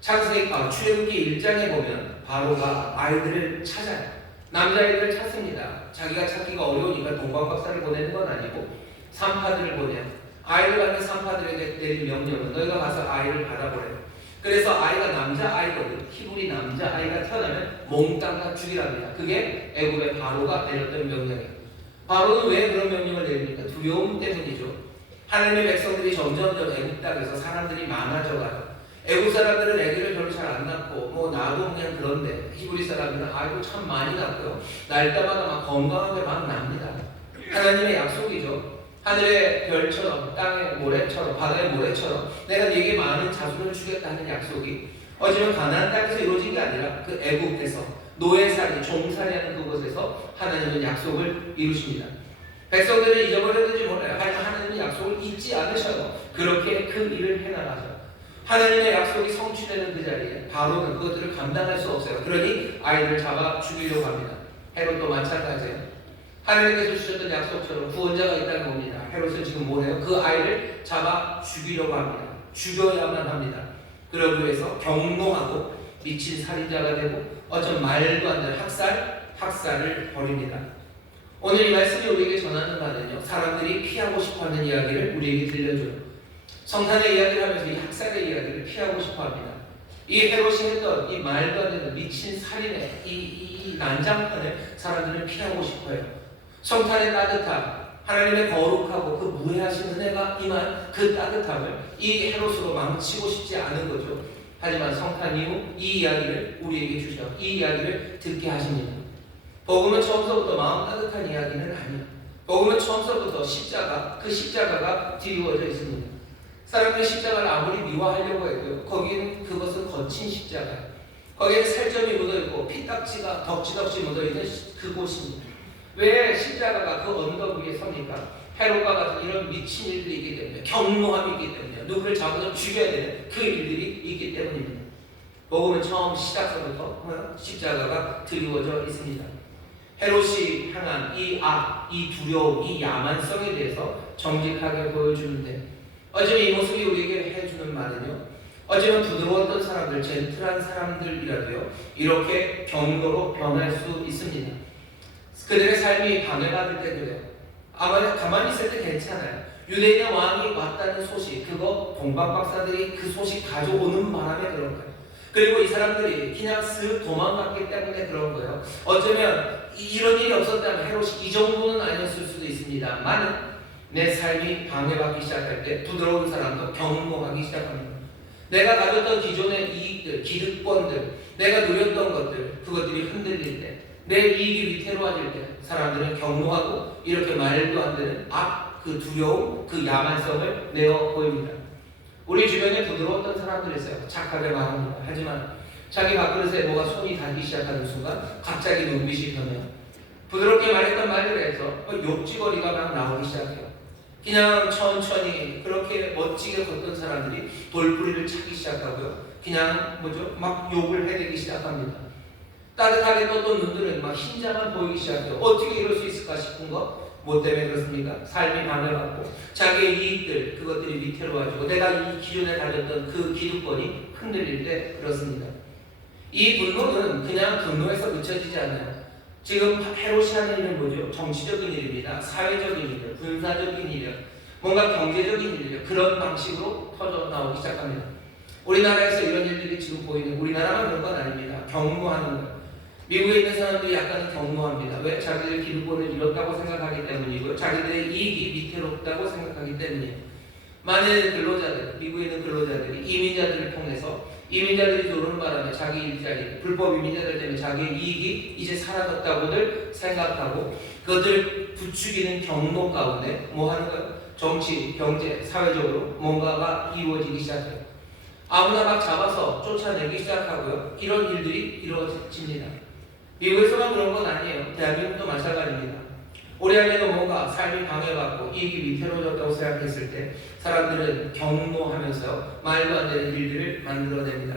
창세기 출애굽기 1장에 보면 바로가 아이들을 찾아요. 남자아이들을 찾습니다. 자기가 찾기가 어려우니까 동방박사를 보내는 건 아니고 산파들을 보내요. 아이를 갖는 산파들에게 내린 명령은 너희가 가서 아이를 받아보래요. 그래서 아이가 남자아이거든. 히브리 남자아이가 태어나면 몽땅 다 죽이랍니다. 그게 애굽의 바로가 내렸던 명령이에요. 바로는 왜 그런 명령을 내립니까? 두려움 때문이죠. 하나님의 백성들이 점점점 애굽 땅에서 사람들이 많아져가요. 애국 사람들은 아기를 별로 잘 안 낳고 뭐 나도 그냥 그런데 히브리 사람들은 아이고 참 많이 낳고요. 날 때마다 막 건강하게 막 납니다. 하나님의 약속이죠. 하늘의 별처럼 땅의 모래처럼 바다의 모래처럼 내가 네게 많은 자손을 주겠다는 약속이 어쩌면 가나안 땅에서 이루어진 게 아니라 그 애국에서 노예살이 종살이하는 그곳에서 하나님은 약속을 이루십니다. 백성들은 잊어버렸는지 몰라요. 하지만 하나님은 약속을 잊지 않으셔도 그렇게 그 일을 해나가죠. 하나님의 약속이 성취되는 그 자리에 바로는 그것들을 감당할 수 없어요. 그러니 아이들을 잡아 죽이려고 합니다. 헤롯도 마찬가지예요. 하나님께서 주셨던 약속처럼 구원자가 이 땅에 옵니다. 헤롯은 지금 뭐래요? 그 아이를 잡아 죽이려고 합니다. 죽여야만 합니다. 그러기 위해서 경노하고 미친 살인자가 되고 어쩜 말도 안 되는 학살을 벌입니다. 오늘 이 말씀이 우리에게 전하는 바는요, 사람들이 피하고 싶어하는 이야기를 우리에게 들려줘요. 성탄의 이야기를 하면서 이 학살의 이야기를 피하고 싶어합니다. 이 헤롯이 했던 이 말도 안 되는 미친 살인의 이 난장판을 사람들은 피하고 싶어요. 성탄의 따뜻함, 하나님의 거룩하고 그 무해하신 은혜가 임한 그 따뜻함을 이 헤롯으로 망치고 싶지 않은 거죠. 하지만 성탄 이후 이 이야기를 우리에게 주셔 이 이야기를 듣게 하십니다. 복음은 처음서부터 마음 따뜻한 이야기는 아니에요. 복음은 처음서부터 그 십자가가 뒤집어져 있습니다. 사람들이 십자가를 아무리 미워하려고 해도 거기는 그것은 거친 십자가예요. 거기에는 살점이 묻어있고 피딱지가 덕지덕지 묻어있는 그곳입니다. 왜 십자가가 그 언덕 위에 섭니까? 헤롯과 같은 이런 미친 일들이 있기 때문에, 경노함이 있기 때문에, 누구를 잡아서 죽여야 되는 그 일들이 있기 때문입니다. 복음은 처음 시작서부터 십자가가 드리워져 있습니다. 헤롯이 향한 이 악, 이 두려움, 이 야만성에 대해서 정직하게 보여주는데, 어쩌면 이 모습이 우리에게 해주는 말은요, 어쩌면 부드러웠던 사람들, 젠틀한 사람들이라도요, 이렇게 경로로 변할 수 있습니다. 그들의 삶이 방해받을 때 그래요. 아마 가만히 있을 때 괜찮아요. 유대인의 왕이 왔다는 소식, 그거 동방 박사들이 그 소식 가져오는 바람에 그런 거예요. 그리고 이 사람들이 그냥 쓱 도망갔기 때문에 그런 거예요. 어쩌면 이런 일이 없었다면 헤롯이 이 정도는 아니었을 수도 있습니다만 내 삶이 방해받기 시작할 때 부드러운 사람도 경노하기 시작합니다. 내가 가졌던 기존의 이익들, 기득권들, 내가 누렸던 것들, 그것들이 흔들릴 때, 내 이익이 위태로워질 때 사람들은 경노하고 이렇게 말도 안 되는 악, 그 두려움, 그 야만성을 내어 보입니다. 우리 주변에 부드러웠던 사람들이 있어요. 착하게 말합니다. 하지만 자기 밥그릇에 뭐가 손이 닿기 시작하는 순간 갑자기 눈빛이 변해요. 부드럽게 말했던 말들에서 욕지거리가 막 나오기 시작해요. 그냥 천천히 그렇게 멋지게 걷던 사람들이 돌부리를 차기 시작하고요. 그냥 막 욕을 해대기 시작합니다. 따뜻하게 떴던 눈들은 막 흰자만 보이기 시작해요. 어떻게 이럴 수 있을까 싶은 거? 뭐 때문에 그렇습니까? 삶이 방해받고 자기의 이익들, 그것들이 위태로워지고 내가 이 기존에 가졌던 그 기득권이 흔들릴 때 그렇습니다. 이 분노는 그냥 분노에서 그쳐지지 않아요. 지금 헤롯이 하는 일은 뭐죠? 정치적인 일입니다. 사회적인 일, 군사적인 일, 뭔가 경제적인 일, 그런 방식으로 터져 나오기 시작합니다. 우리나라에서 이런 일들이 지금 보이는, 우리나라만 그런 건 아닙니다. 경무하는 거예요. 미국에 있는 사람들이 약간 경노합니다. 왜? 자기들 기득권을 잃었다고 생각하기 때문이고요. 자기들의 이익이 위태롭다고 생각하기 때문이에요. 많은 근로자들, 미국에 있는 근로자들이 이민자들을 통해서 이민자들이 들어오는 바람에 자기 일자리, 불법 이민자들 때문에 자기의 이익이 이제 사라졌다고들 생각하고 그것들을 부추기는 경로 가운데 뭐 하는 거예요? 정치, 경제, 사회적으로 뭔가가 이루어지기 시작해요. 아무나 막 잡아서 쫓아내기 시작하고요. 이런 일들이 이루어집니다. 미국에서만 그런 건 아니에요. 대한민국도 마찬가지입니다. 우리 안에도 뭔가 삶이 방해받고 이익이 위태로워졌다고 생각했을 때 사람들은 경노하면서 말도 안 되는 일들을 만들어냅니다.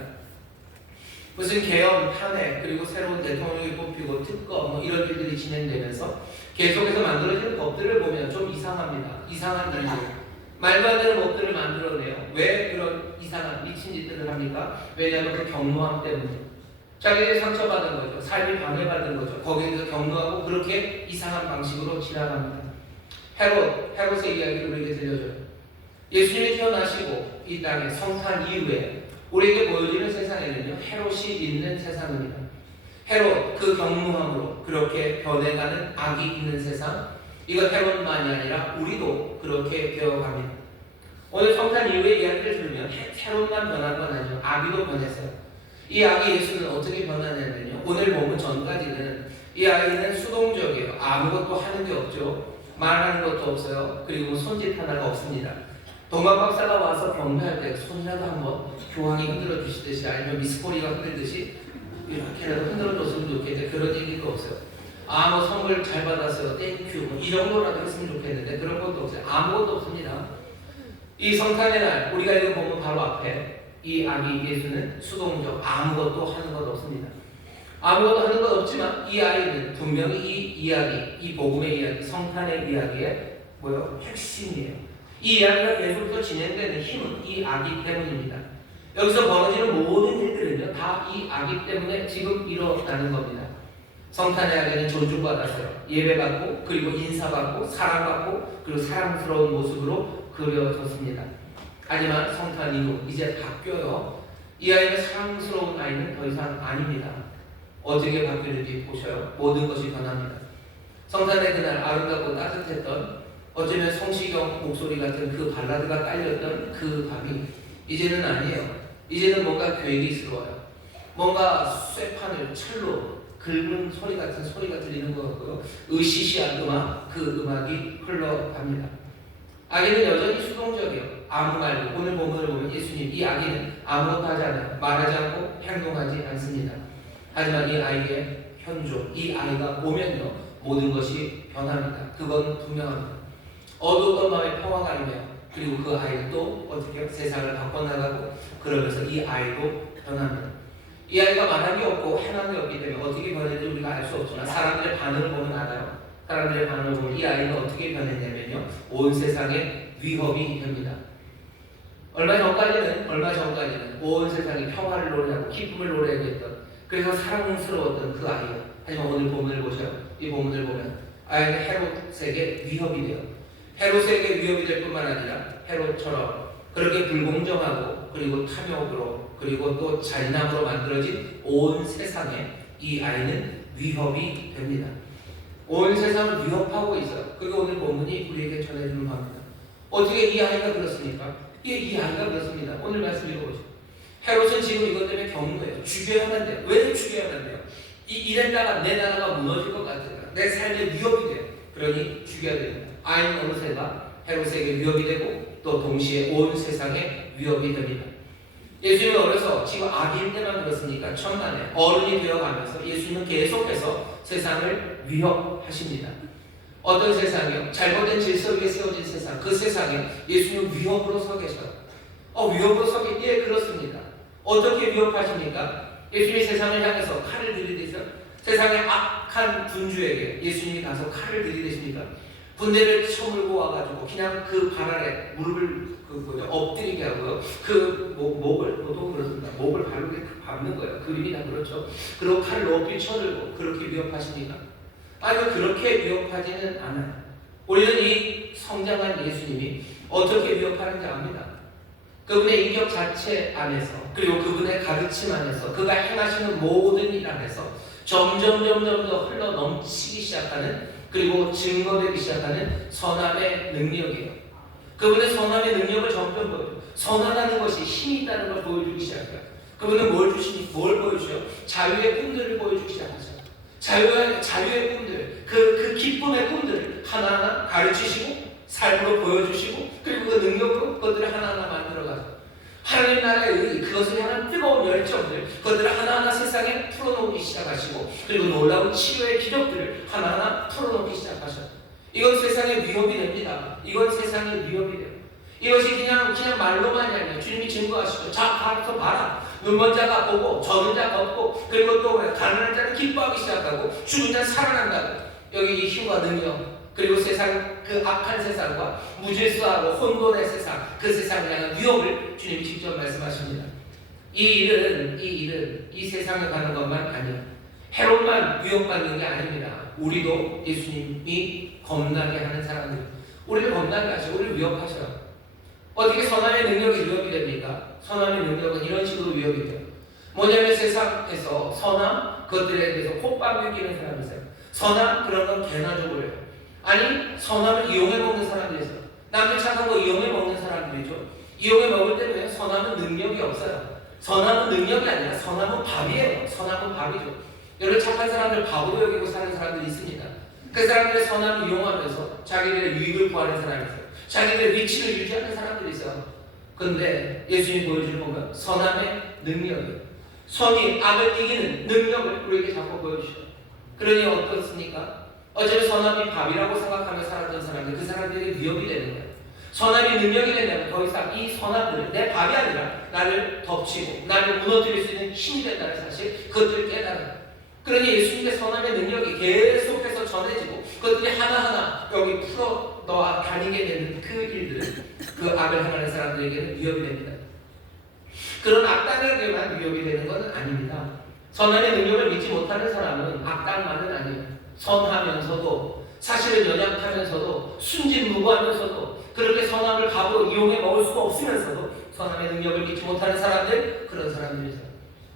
무슨 계엄, 탄핵, 그리고 새로운 대통령이 뽑히고 특검 뭐 이런 일들이 진행되면서 계속해서 만들어지는 법들을 보면 좀 이상합니다. 이상한 일들, 말도 안 되는 법들을 만들어내요. 왜 그런 이상한 미친 짓들을 합니까? 왜냐하면 그 경노함 때문에 자기들이 상처받은 거죠. 삶이 방해받은 거죠. 거기에서 경노하고 그렇게 이상한 방식으로 지나갑니다. 헤롯의 이야기를 우리에게 들려줘요. 예수님이 태어나시고 이 땅에 성탄 이후에 우리에게 보여지는 세상에는요, 헤롯이 있는 세상입니다. 헤롯, 그 경노함으로 그렇게 변해가는 악이 있는 세상, 이거 헤롯만이 아니라 우리도 그렇게 되어갑니다. 오늘 성탄 이후의 이야기를 들으면 헤롯만 변한 건 아니죠. 아기도 변했어요. 이 아기 예수는 어떻게 변하냐면요. 오늘 보면 전까지는 이 아이는 수동적이에요. 아무것도 하는 게 없죠. 말하는 것도 없어요. 그리고 손짓 하나가 없습니다. 동방 박사가 와서 경배할 때 손이라도 한번 교황이 흔들어 주시듯이 아니면 미스코리가 흔들듯이 이렇게라도 흔들어 줬으면 좋겠는데 그런 얘기도 없어요. 뭐 선물 잘 받았어요. 땡큐. 뭐 이 정도라도 했으면 좋겠는데 그런 것도 없어요. 아무것도 없습니다. 이 성탄의 날 우리가 이거 보면 바로 앞에 이 아기 예수는 수동적 아무것도 하는 것 없습니다. 아무것도 하는 것 없지만 이 아이는 분명히 이 이야기, 이 복음의 이야기, 성탄의 이야기의 핵심이에요. 이 이야기가 계속해서 진행되는 힘은 이 아기 때문입니다. 여기서 벌어지는 모든 일들은요 다 이 아기 때문에 지금 일어나는 겁니다. 성탄의 아기는 존중받았어요. 예배받고 그리고 인사받고 사랑받고 그리고 사랑스러운 모습으로 그려졌습니다. 하지만 성탄 이후 이제 바뀌어요. 이 아이는 사랑스러운 아이는 더 이상 아닙니다. 어떻게 바뀌는지 보셔요. 모든 것이 변합니다. 성탄의 그날 아름답고 따뜻했던 어쩌면 성시경 목소리 같은 그 발라드가 깔렸던 그 밤이 이제는 아니에요. 이제는 뭔가 괴기스러워요. 뭔가 쇠판을 찰로 긁는 소리 같은 소리가 들리는 것 같고요. 으시시한 음악, 그 음악이 흘러갑니다. 아기는 여전히 수동적이에요. 아무 말도. 오늘 본문을 보면 예수님, 이 아기는 아무것도 하지 않아요. 말하지 않고 행동하지 않습니다. 하지만 이 아이의 현존, 이 아이가 오면요 모든 것이 변합니다. 그건 분명합니다. 어두웠던 마음의 평화가 아니며 그리고 그 아이는 또 어떻게 세상을 바꿔나가고 그러면서 이 아이도 변합니다. 이 아이가 말한 게 없고 행한 게 없기 때문에 어떻게 변했는지 우리가 알 수 없지만 사람들의 반응을 보면 알아요. 사람들의 반응을 보면 이 아이는 어떻게 변했냐면요 온 세상에 위협이 됩니다. 얼마 전까지는 온 세상이 평화를 노래하고 기쁨을 노래했던 그래서 사랑스러웠던 그 아이요. 하지만 오늘 본문을 보셔요. 이 본문을 보면 아이는 헤롯에게 위협이 돼요. 헤롯에게 위협이 될 뿐만 아니라 헤롯처럼 그렇게 불공정하고 그리고 탐욕으로 그리고 또 잔인함으로 만들어진 온 세상에 이 아이는 위협이 됩니다. 온 세상을 위협하고 있어요. 그게 오늘 본문이 우리에게 전해주는 바입니다. 어떻게 이 아이가 그렇습니까? 이 아이가 그렇습니다. 오늘 말씀 읽어보시죠. 헤롯은 지금 이것 때문에 경고해요. 죽여야만 돼요. 왜 죽여야만 돼요? 이랬다가 내 나라가 무너질 것 같으니까 내 삶에 위협이 돼요. 그러니 죽여야 됩니다. 아이는 어느새가 헤롯에게 위협이 되고 또 동시에 온 세상에 위협이 됩니다. 예수님은 어려서 지금 아기일 때만 그렇습니까? 천만에 어른이 되어가면서 예수님은 계속해서 세상을 위협하십니다. 어떤 세상이요? 잘못된 질서 위에 세워진 세상, 그 세상에 예수님은 위협으로 서 계셔요. 위협으로 서기? 예, 그렇습니다. 어떻게 위협하십니까? 예수님이 세상을 향해서 칼을 들이대서 세상의 악한 군주에게 예수님이 가서 칼을 들이대십니까? 군대를 쳐물고 와가지고 그냥 그 발 아래 무릎을 엎드리게 하고요. 그 목을 보통 그렇습니다. 목을 발로 밟는 거예요. 그림이 다 그렇죠. 그리고 칼을 높이 쳐들고 그렇게 위협하십니까? 아니요, 그렇게 위협하지는 않아요. 우리는 이 성장한 예수님이 어떻게 위협하는지 압니다. 그분의 인격 자체 안에서 그리고 그분의 가르침 안에서 그가 행하시는 모든 일 안에서 점점 더 흘러 넘치기 시작하는 그리고 증거되기 시작하는 선함의 능력이에요. 그분의 선함의 능력을 점점 보여줘요. 선하다는 것이 힘이 있다는 걸 보여주기 시작해요. 그분은 뭘 보여주셔요? 자유의 꿈들을 보여주기 시작하죠. 자유의 꿈들, 그 기쁨의 꿈들을 하나하나 가르치시고 삶으로 보여주시고 그리고 그 능력으로 그것들을 하나하나 만들어가죠. 하나님 나라의 의, 그것을 향한 뜨거운 열정들, 그것들을 하나하나 세상에 풀어놓기 시작하시고 그리고 놀라운 치유의 기적들을 하나하나 풀어놓기 시작하셔요. 이건 세상의 위협이 됩니다. 이건 세상의 위협이 돼요. 이것이 그냥 말로만이 아니에요. 주님이 증거하시죠. 자, 가서 봐라. 눈먼 자가 보고 저는 자 걷고 그리고 또 가난한 자는 기뻐하기 시작하고 죽은 자는 살아난다고. 여기 이 힘과 능력 그리고 세상 그 악한 세상과 무질서하고 혼돈의 세상 그 세상을 향한 위협을 주님이 직접 말씀하십니다. 이 일은 이 세상에 가는 것만 아니에요. 헤롯만 위협받는 게 아닙니다. 우리도 예수님이 겁나게 하는 사람들 우리를 겁나게 하시고 우리를 위협하셔요. 어떻게 선함의 능력이 위협이 됩니까? 선함의 능력은 이런 식으로 위협이 돼요. 뭐냐면 세상에서 선함 그것들에 대해서 콧방귀 끼는 사람이 있어요. 선함 그런 건 개나 죽어요. 아니 선함을 이용해 먹는 사람들이 있어요. 남들 착한 거 이용해 먹는 사람들이죠. 이용해 먹을 때는 선함은 능력이 없어요. 선함은 능력이 아니라 선함은 밥이에요. 선함은 밥이죠. 여러 착한 사람들 밥으로 여기고 사는 사람들이 있습니다. 그 사람들의 선함을 이용하면서 자기들의 유익을 구하는 사람이 있어요. 자기들의 위치를 유지하는 사람들이 있어요. 그런데 예수님이 보여주는 보면 선함의 능력이에요. 선이 악을 이기는 능력을 우리에게 자꾸 보여주셔요. 그러니 어떻습니까? 어차피 선함이 밥이라고 생각하며 살았던 사람들, 그 사람들이 위협이 되는 거예요. 선함이 능력이 되면 더 이상 이 선함들은 내 밥이 아니라 나를 덮치고 나를 무너뜨릴 수 있는 힘이 된다는 사실, 그것들을 깨달아요. 그러니 예수님의 선함의 능력이 계속해서 전해지고 그것들이 하나하나 여기 풀어 넣어 다니게 되는 그 일들은 그 악을 행하는 사람들에게는 위협이 됩니다. 그런 악당에게만 위협이 되는 것은 아닙니다. 선함의 능력을 믿지 못하는 사람은 악당만은 아니에요. 선하면서도 사실은 연약하면서도 순진무구하면서도 그렇게 선함을 밥으로 이용해 먹을 수가 없으면서도 선함의 능력을 믿지 못하는 사람들, 그런 사람들이죠.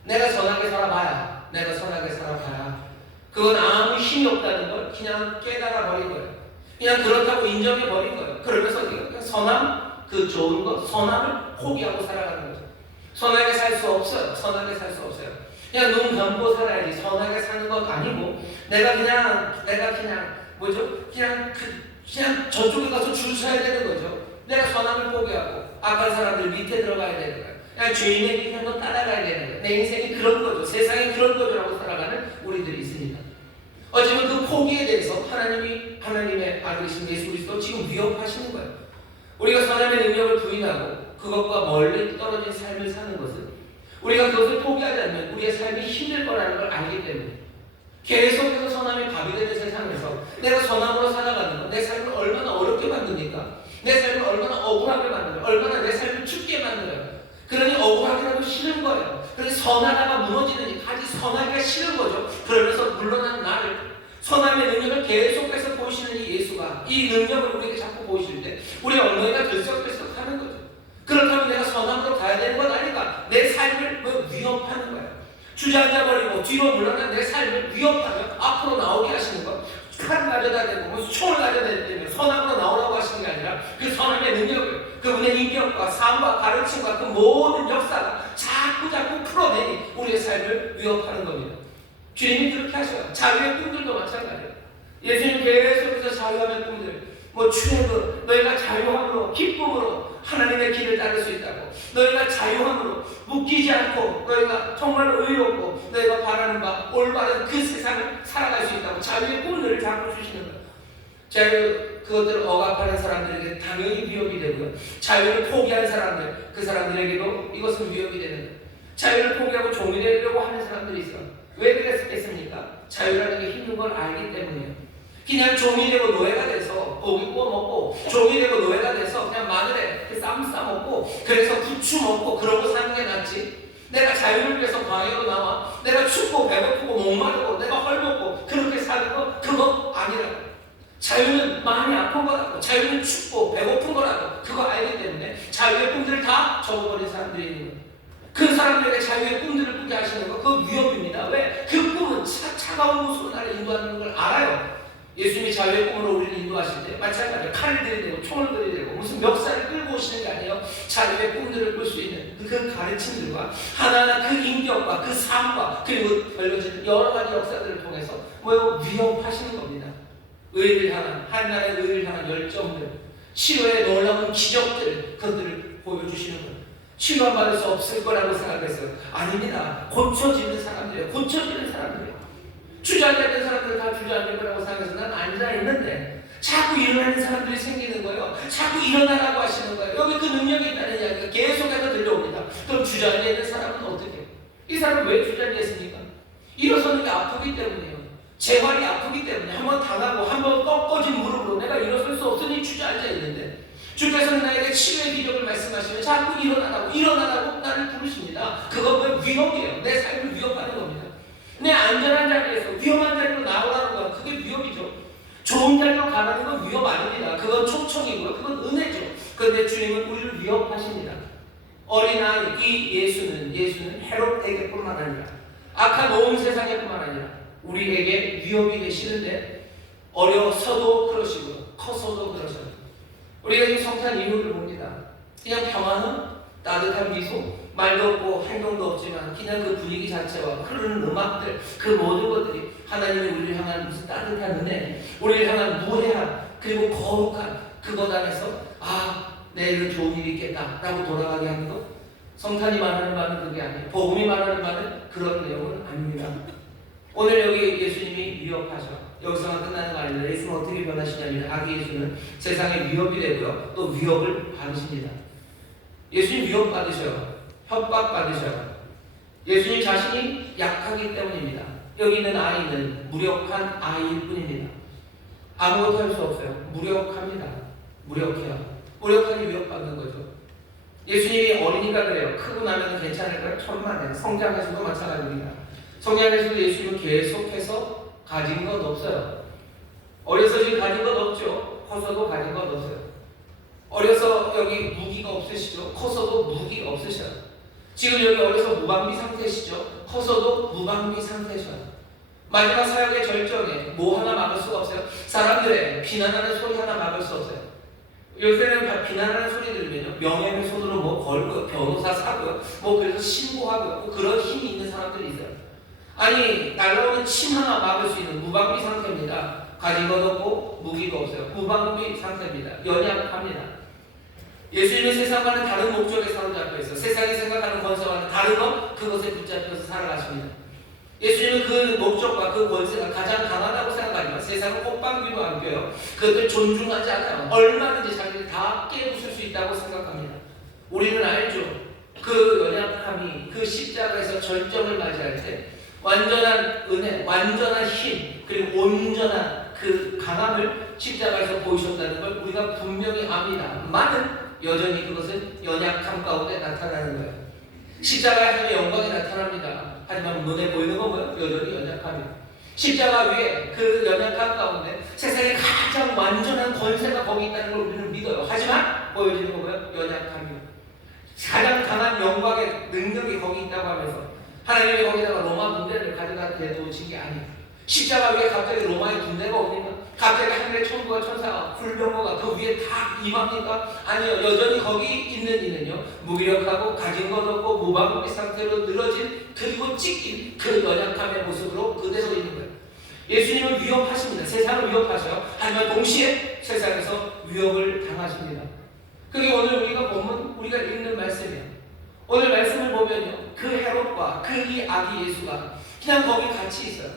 내가 선하게 살아봐야, 내가 선하게 살아봐야 그건 아무 힘이 없다는 걸 그냥 깨달아 버린 거예요. 그냥 그렇다고 인정해 버린 거예요. 그러면서 그냥 선함, 그 좋은 것, 선함을 포기하고 살아가는 거죠. 선하게 살 수 없어요. 선하게 살 수 없어요. 그냥 눈 감고 살아야지. 선하게 사는 것 아니고 내가 그냥 뭐죠? 그냥 저쪽에 가서 줄 서야 되는 거죠. 내가 선함을 포기하고 악한 사람들 밑에 들어가야 되는 거예요. 그냥 죄인의 길 한번 따라가야 되는 거예요. 내 인생이 그런 거죠. 세상이 그런 거죠라고 살아가는 우리들이 있습니다. 어쩌면 그 포기에 대해서 하나님의 아들이신 예수 그리스도 지금 위협하시는 거예요. 우리가 선함의 능력을 부인하고 그것과 멀리 떨어진 삶을 사는 것은 우리가 그것을 포기하지 않으면 우리의 삶이 힘들 거라는 걸 알기 때문에 계속해서 선함의 밥이 되는 세상에서 내가 선함으로 살아가는 것, 내 삶을 얼마나 어렵게 만드니까, 내 삶을 얼마나 억울하게 만들어요, 얼마나 내 삶을 춥게 만들어요. 그러니 억울하기라도 싫은 거예요. 그러니 선하다가 무너지느니 가지 선하기가 싫은 거죠. 그러면서 물러난 나를 선함의 능력을 계속해서 보이시는 이 예수가 이 능력을 우리에게 자꾸 보이실 때 우리 엉덩이가 들썩들썩 하는 거죠. 그렇다면 내가 선함으로 가야 되는 건 아닌가? 내 삶을 위협하는 거예요. 주저앉아버리고 뒤로 물러난 내 삶을 위협하며 앞으로 나오게 하시는 것, 칼을 가져다 대고 총을 가져다 대면 선함으로 나오라고 하시는 게 아니라 그 선함의 능력을, 그분의 인격과 삶과 가르침과 그 모든 역사가 자꾸 풀어내니 우리의 삶을 위협하는 겁니다. 주님이 그렇게 하셔요. 자유의 꿈들도 마찬가지예요. 예수님 계속해서 자유함의 꿈들, 출애굽, 너희가 자유함으로 기쁨으로 하나님의 길을 따를 수 있다고, 너희가 자유함으로 묶이지 않고 너희가 정말 의롭고 너희가 바라는 바 올바른 그 세상을 살아갈 수 있다고 자유의 꿈들을 자꾸 주시는 거예요. 자유, 그것들을 억압하는 사람들에게 당연히 위협이 되고요. 자유를 포기한 사람들, 그 사람들에게도 이것은 위협이 되는 거예요. 자유를 포기하고 종이 되려고 하는 사람들이 있어요. 왜 그랬겠습니까? 자유라는 게 힘든 걸 알기 때문이에요. 그냥 종이 되고 노예가 돼서 고기 구워 먹고, 종이 되고 노예가 돼서 그냥 마늘에 쌈 싸먹고, 그래서 부추 먹고 그러고 사는 게 낫지. 내가 자유를 위해서 광야로 나와 내가 춥고 배고프고 목마르고 내가 헐벗고 그렇게 사는 거, 그거 아니라고. 자유는 마음이 아픈 거라고, 자유는 춥고 배고픈 거라고, 그거 알기 때문에 자유의 꿈들을 다 접어버린 사람들이 있는 거예요. 그 사람들에게 자유의 꿈들을 꾸게 하시는 거, 그거 위협입니다. 왜? 그 꿈은 차가운 모습으로 나를 인도하는 걸 알아요. 예수님이 자유의 꿈으로 우리를 인도하실 때 마찬가지로 칼을 들이대고 총을 들이대고 무슨 멱살을 끌고 오시는 게 아니에요. 자유의 꿈들을 꿀 수 있는 그 가르침들과 하나하나 그 인격과 그 삶과 그리고 벌려지는 여러 가지 역사들을 통해서 위협하시는 겁니다. 의를 향한, 하나의 의를 향한 열정들, 치료의 놀라운 기적들, 그것들을 보여주시는 거예요. 치료받을 수 없을 거라고 생각했어요. 아닙니다. 고쳐지는 사람들이에요. 고쳐지는 사람들이에요. 주저앉아있는 사람들은 다 주저앉을 거라고 생각해서 난 앉아있는데 자꾸 일어나는 사람들이 생기는 거예요. 자꾸 일어나라고 하시는 거예요. 여기 그 능력이 있다는 이야기가 계속해서 들려옵니다. 그럼 주저앉아있는 사람은 어떻게 해요? 이 사람은 왜 주저앉아있습니까? 일어서는 게 아프기 때문이에요. 재활이 아프기 때문에 한번 당하고 한번 꺾어진 무릎으로 내가 일어설 수 없으니 주저앉아있는데 주께서는 나에게 치료의 기적을 말씀하시면 자꾸 일어나라고 나를 부르십니다. 그건 위협이에요. 내 삶을 위협하는 겁니다. 내 안전한 자리에서 위험한 자리로 나오라는 건 그게 위협이죠. 좋은 자리로 가라는 건 위협 아닙니다. 그건 초청이고요. 그건 은혜죠. 그런데 주님은 우리를 위협하십니다. 어린아이, 이 예수는 헤롯에게뿐만 아니라 악한 온 세상에뿐만 아니라 우리에게 위협이 되시는데 어려서도 그러시고요. 커서도 그러셔요. 우리가 이 성탄 이후를 봅니다. 그냥 평안은 따뜻한 미소, 말도 없고 행동도 없지만 그냥 그 분위기 자체와 흐르는 음악들, 그 모든 것들이 하나님이 우리를 향한 무슨 따뜻한 은혜, 우리를 향한 무해한 그리고 거룩한 그것 안에서 내일은 좋은 일이 있겠다 라고 돌아가게 하는 것. 성탄이 말하는 바는 그게 아니에요. 복음이 말하는 바는 그런 내용은 아닙니다. 오늘 여기 예수님이 위협하셔. 여기서만 끝나는 거 아닙니다. 예수는 어떻게 변하시냐면 아기 예수는 세상에 위협이 되고요. 또 위협을 받으십니다. 예수님 위협받으셔요. 협박받으셔요. 예수님 자신이 약하기 때문입니다. 여기 있는 아이는 무력한 아이일 뿐입니다. 아무것도 할 수 없어요. 무력합니다. 무력해요. 무력하니 위협받는 거죠. 예수님이 어리니까 그래요. 크고 나면 괜찮을까요? 천만에. 성장에서도 마찬가지입니다. 성장에서도 예수님은 계속해서 가진 것 없어요. 어려서 지금 가진 것 없죠. 커서도 가진 것 없어요. 어려서 여기 무기가 없으시죠. 커서도 무기가 없으셔요. 지금 여기 어려서 무방비 상태시죠. 커서도 무방비 상태셔요. 마지막 사역의 절정에 뭐 하나 막을 수가 없어요. 사람들의 비난하는 소리 하나 막을 수 없어요. 요새는 비난하는 소리 들으면요, 명예훼손으로 뭐 걸고요, 변호사 사고요, 뭐 그래서 신고하고요, 뭐 그런 힘이 있는 사람들이 있어요. 아니, 날라오는 침 하나 막을 수 있는 무방비 상태입니다. 가진 것 없고 무기가 없어요. 무방비 상태입니다. 연약합니다. 예수님은 세상과는 다른 목적에 사로잡혀 있어. 세상이 생각하는 권세와는 다른 것, 그것에 붙잡혀서 살아가십니다. 예수님은 그 목적과 그 권세가 가장 강하다고 생각하지만 세상은 꽃방귀도 안 껴요. 그것들 존중하지 않아요. 얼마든지 자기를 다 깨부술 수 있다고 생각합니다. 우리는 알죠. 그 연약함이 그 십자가에서 절정을 맞이할 때 완전한 은혜, 완전한 힘, 그리고 온전한 그 강함을 십자가에서 보이셨다는 걸 우리가 분명히 압니다. 많은 여전히 그것은 연약함 가운데 나타나는 거예요. 십자가에 하나님의 영광이 나타납니다. 하지만 눈에 보이는 건 뭐예요? 여전히 연약함이에요. 십자가 위에 그 연약함 가운데 세상에 가장 완전한 권세가 거기 있다는 걸 우리는 믿어요. 하지만 보여지는 건 뭐예요? 연약함이에요. 가장 강한 영광의 능력이 거기 있다고 하면서 하나님이 거기다가 로마 군대를 가져다 대놓으신 게 아니에요. 십자가 위에 갑자기 로마의 군대가 옵니까? 갑자기 하늘의 천부와 천사가 불병거가 그 위에 다 임합니까? 아니요. 여전히 거기 있는 이는요, 무기력하고 가진 것 없고 무방비 상태로 늘어진 그리고 찢긴 그 연약함의 모습으로 그대로 있는 거예요. 예수님은 위협하십니다. 세상을 위협하셔요. 하지만 동시에 세상에서 위협을 당하십니다. 그게 오늘 우리가 보면 우리가 읽는 말씀이에요. 오늘 말씀을 보면요, 그 헤롯과 그 이 아기 예수가 그냥 거기 같이 있어요.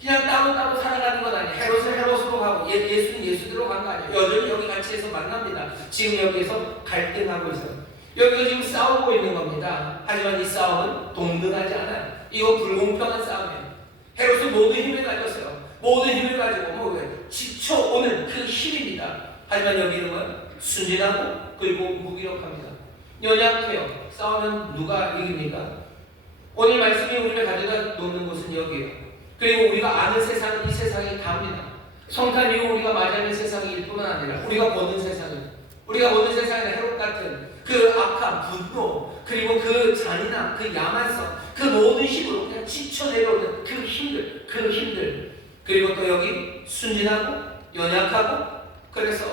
그냥 따로 살아가는 건 아니에요. 헤롯은 헤롯으로 가고 예수는 예수대로 간 거 아니에요. 여전히 여기 같이 해서 만납니다. 지금 여기에서 갈등하고 있어요. 여기서 지금 싸우고 있는 겁니다. 하지만 이 싸움은 동등하지 않아요. 이거 불공평한 싸움이에요. 헤롯은 모든 힘을 가졌어요. 모든 힘을 가지고 지쳐오는 그 힘입니다. 하지만 여기는 뭐예요? 순진하고 그리고 무기력합니다. 연약해요. 싸우면 누가 이깁니까? 오늘 말씀이 우리를 가져다 놓는 것은 여기에요. 그리고 우리가 아는 세상은 이 세상이 답니다. 성탄 이후 우리가 맞이하는 세상일 뿐만 아니라 우리가 보는 세상은 헤롯 같은 그 악함, 분노, 그리고 그 잔인함, 그 야만성, 그 모든 힘으로 그냥 지쳐 내려오는 그 힘들, 그리고 또 여기 순진하고 연약하고 그래서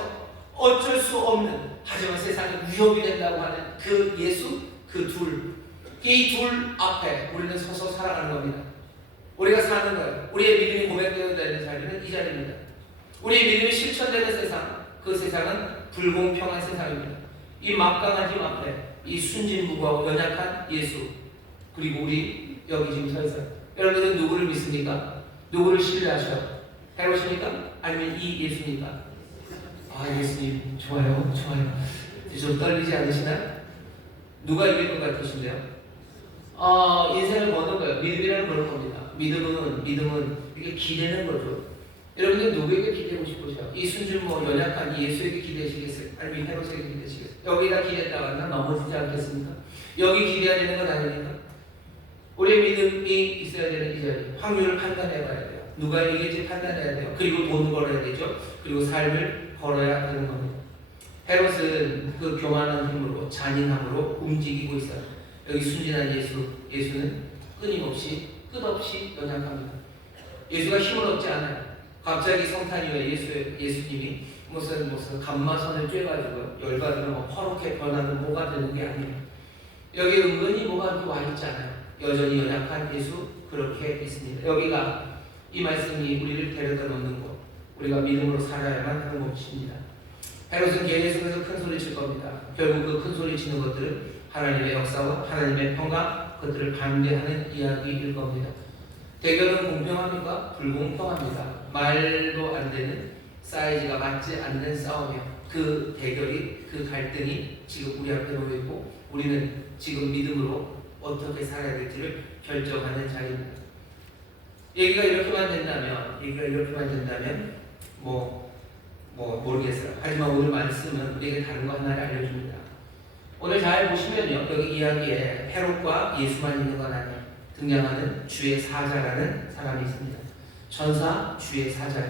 어쩔 수 없는, 하지만 세상에 위협이 된다고 하는 그 예수, 이 둘 앞에 우리는 서서 살아가는 겁니다. 우리가 사는 거예요. 우리의 믿음이 고백되어야 되는 자리는 이 자리입니다. 우리의 믿음이 실천되는 세상, 그 세상은 불공평한 세상입니다. 이 막강한 힘 앞에 이 순진무구하고 연약한 예수, 그리고 우리 여기 지금 서 있어요. 여러분들은 누구를 믿습니까? 누구를 신뢰하셔요? 헤롯입니까? 아니면 이 예수입니까? 예수님 좋아요. 좀 떨리지 않으시나요? 누가 이길 것 같으신데요? 인생을 거는 거예요. 믿음이라는 그런 겁니다. 믿음은 이게 기대는 거죠. 여러분들 누구에게 기대고 싶으세요? 이 연약한 이 예수에게 기대시겠어요? 아니면 헤롯에게 기대시겠어요? 여기다 기대했다가 난 넘어지지 않겠습니까? 여기 기대해야 되는 건 아닙니까? 우리의 믿음이 있어야 되는 이 자리, 확률을 판단해 봐야 돼요. 누가 이길지 판단해야 돼요. 그리고 돈을 벌어야 되죠. 그리고 삶을 걸어야 하는 겁니다. 헤롯은 그 교만한 힘으로, 잔인함으로 움직이고 있어요. 여기 순진한 예수는 끝없이 연약합니다. 예수가 힘을 얻지 않아요. 갑자기 성탄 이후에 예수님이 무슨 감마선을 쬐가지고 열받으면 뭐 퍼렇게 변하는 뭐가 되는 게 아니에요. 여기 은근히 뭐가 이렇게 와 있잖아요. 여전히 연약한 예수 그렇게 있습니다. 여기가 이 말씀이 우리를 데려다 놓는 곳, 우리가 믿음으로 살아야만 하는 곳입니다. 헤롯은 계획 속에서 큰 소리 칠 겁니다. 결국 그 큰 소리 치는 것들은 하나님의 역사와 하나님의 평강, 그것들을 반대하는 이야기일 겁니다. 대결은 공평합니까? 불공평합니다. 말도 안 되는 사이즈가 맞지 않는 싸움이요. 그 대결이, 그 갈등이 지금 우리 앞에 놓여 있고 우리는 지금 믿음으로 어떻게 살아야 될지를 결정하는 자리입니다. 얘기가 이렇게만 된다면 모르겠어요. 하지만 오늘 말씀은 우리에게 다른 거 하나를 알려줍니다. 오늘 잘 보시면요, 여기 이야기에 헤롯과 예수만 있는 건 아니에요. 등장하는 주의 사자라는 사람이 있습니다. 천사, 주의 사자.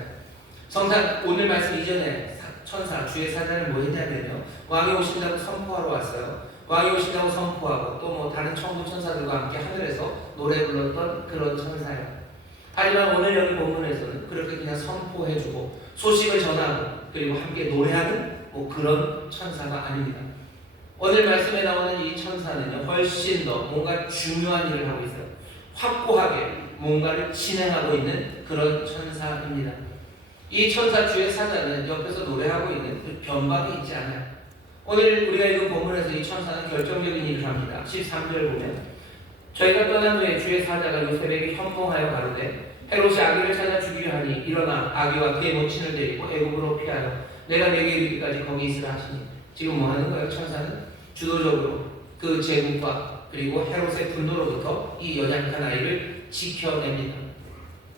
성산 오늘 말씀 이전에 천사, 주의 사자는 뭐 했냐면요, 왕이 오신다고 선포하러 왔어요. 왕이 오신다고 선포하고 또 뭐 다른 천군 천사들과 함께 하늘에서 노래 불렀던 그런 천사예요. 하지만 오늘 여기 본문에서는 그렇게 그냥 선포해주고 소식을 전하고 그리고 함께 노래하는 뭐 그런 천사가 아닙니다. 오늘 말씀에 나오는 이 천사는요, 훨씬 더 뭔가 중요한 일을 하고 있어요. 확고하게 뭔가를 진행하고 있는 그런 천사입니다. 이 천사 주의 사자는 옆에서 노래하고 있는 그 변박이 있지 않아요. 오늘 우리가 읽은 본문에서 이 천사는 결정적인 일을 합니다. 13절 보면 저희가 떠난 후에 주의 사자가 요셉에게 현몽하여 가로되 헤롯이 아기를 찾아 죽이려 하니 일어나 아기와 그의 모친을 데리고 애굽으로 피하여 내가 내게 이르기까지 거기 있으라 하시니. 지금 뭐 하는 거예요? 천사는 주도적으로 그 제국과 그리고 헤롯의 분노로부터 이 연약한 아이를 지켜냅니다.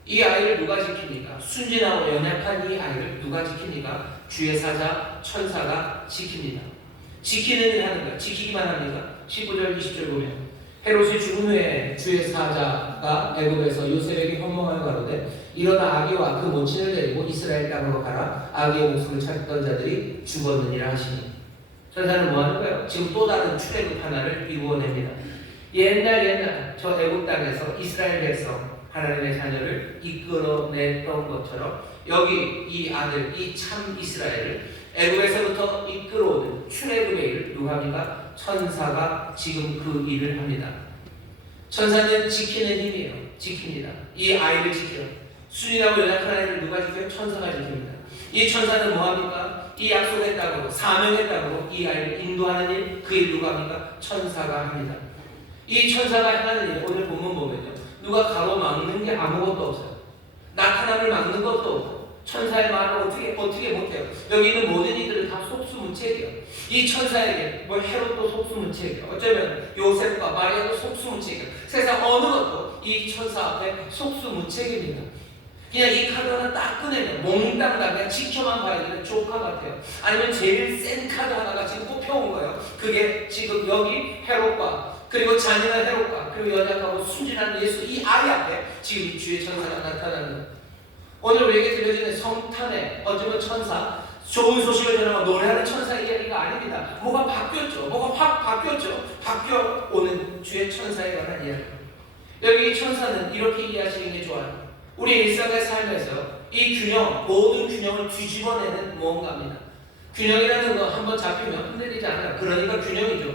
이 아이를 누가 지킵니까? 순진하고 연약한 이 아이를 누가 지킵니까? 주의 사자 천사가 지킵니다. 지키는 일 하는 거야. 지키기만 합니다. 19절 20절 보면 헤롯이 죽은 후에 주의 사자가 애굽에서 요셉에게 현몽하여 가로되 일어나 아기와 그 모친을 데리고 이스라엘 땅으로 가라. 아기의 목숨을 찾던 자들이 죽었느니라 하시니. 천사는 뭐 하는 거예요? 지금 또 다른 출애굽 하나를 이루어냅니다. 옛날 저 애굽 땅에서 이스라엘 백성 하나님의 자녀를 이끌어냈던 것처럼 여기 이 아들, 이 참 이스라엘을 애굽에서부터 이끌어오는 출애굽의 일을 누가 합니까? 천사가 지금 그 일을 합니다. 천사는 지키는 힘이에요. 지킵니다. 이 아이를 지켜요. 순이라고 연약한 아이를 누가 지켜요? 천사가 지킵니다. 이 천사는 뭐합니까? 이 약속의 땅으로, 사명의 땅으로 이 아이를 인도하는 일, 그 일 누가 합니까? 천사가 합니다. 이 천사가 행하는 일, 오늘 본문 보면요, 누가 가로막는 게 아무것도 없어요. 나타남을 막는 것도 없고 천사의 말을 어떻게 못해요. 여기 있는 모든 이들은 다 속수무책이에요. 이 천사에게 뭐 헤롯도 속수무책이에요. 어쩌면 요셉과 마리아도 속수무책이에요. 세상 어느 것도 이 천사 앞에 속수무책입니다. 그냥 이 카드 하나 딱 꺼내면 몽땅 다 그냥 지켜만 봐야 되는 조카 같아요. 아니면 제일 센 카드 하나가 지금 뽑혀온 거예요. 그게 지금 여기 헤롯과 그리고 잔인한 헤롯과 그리고 연약하고 순진한 예수 이 아이 앞에 지금 이 주의 천사가 나타나는 거예요. 오늘 우리에게 들려지는 성탄의 어쩌면 천사, 좋은 소식을 전하고 노래하는 천사 이야기가 아닙니다. 뭐가 바뀌었죠. 뭐가 확 바뀌었죠. 바뀌어오는 주의 천사에 관한 이야기. 여기 이 천사는 이렇게 이해하시는 게 좋아요. 우리 일상의 삶에서 이 균형, 모든 균형을 뒤집어내는 무언가입니다. 균형이라는 건 한번 잡히면 흔들리지 않아요. 그러니까 균형이죠.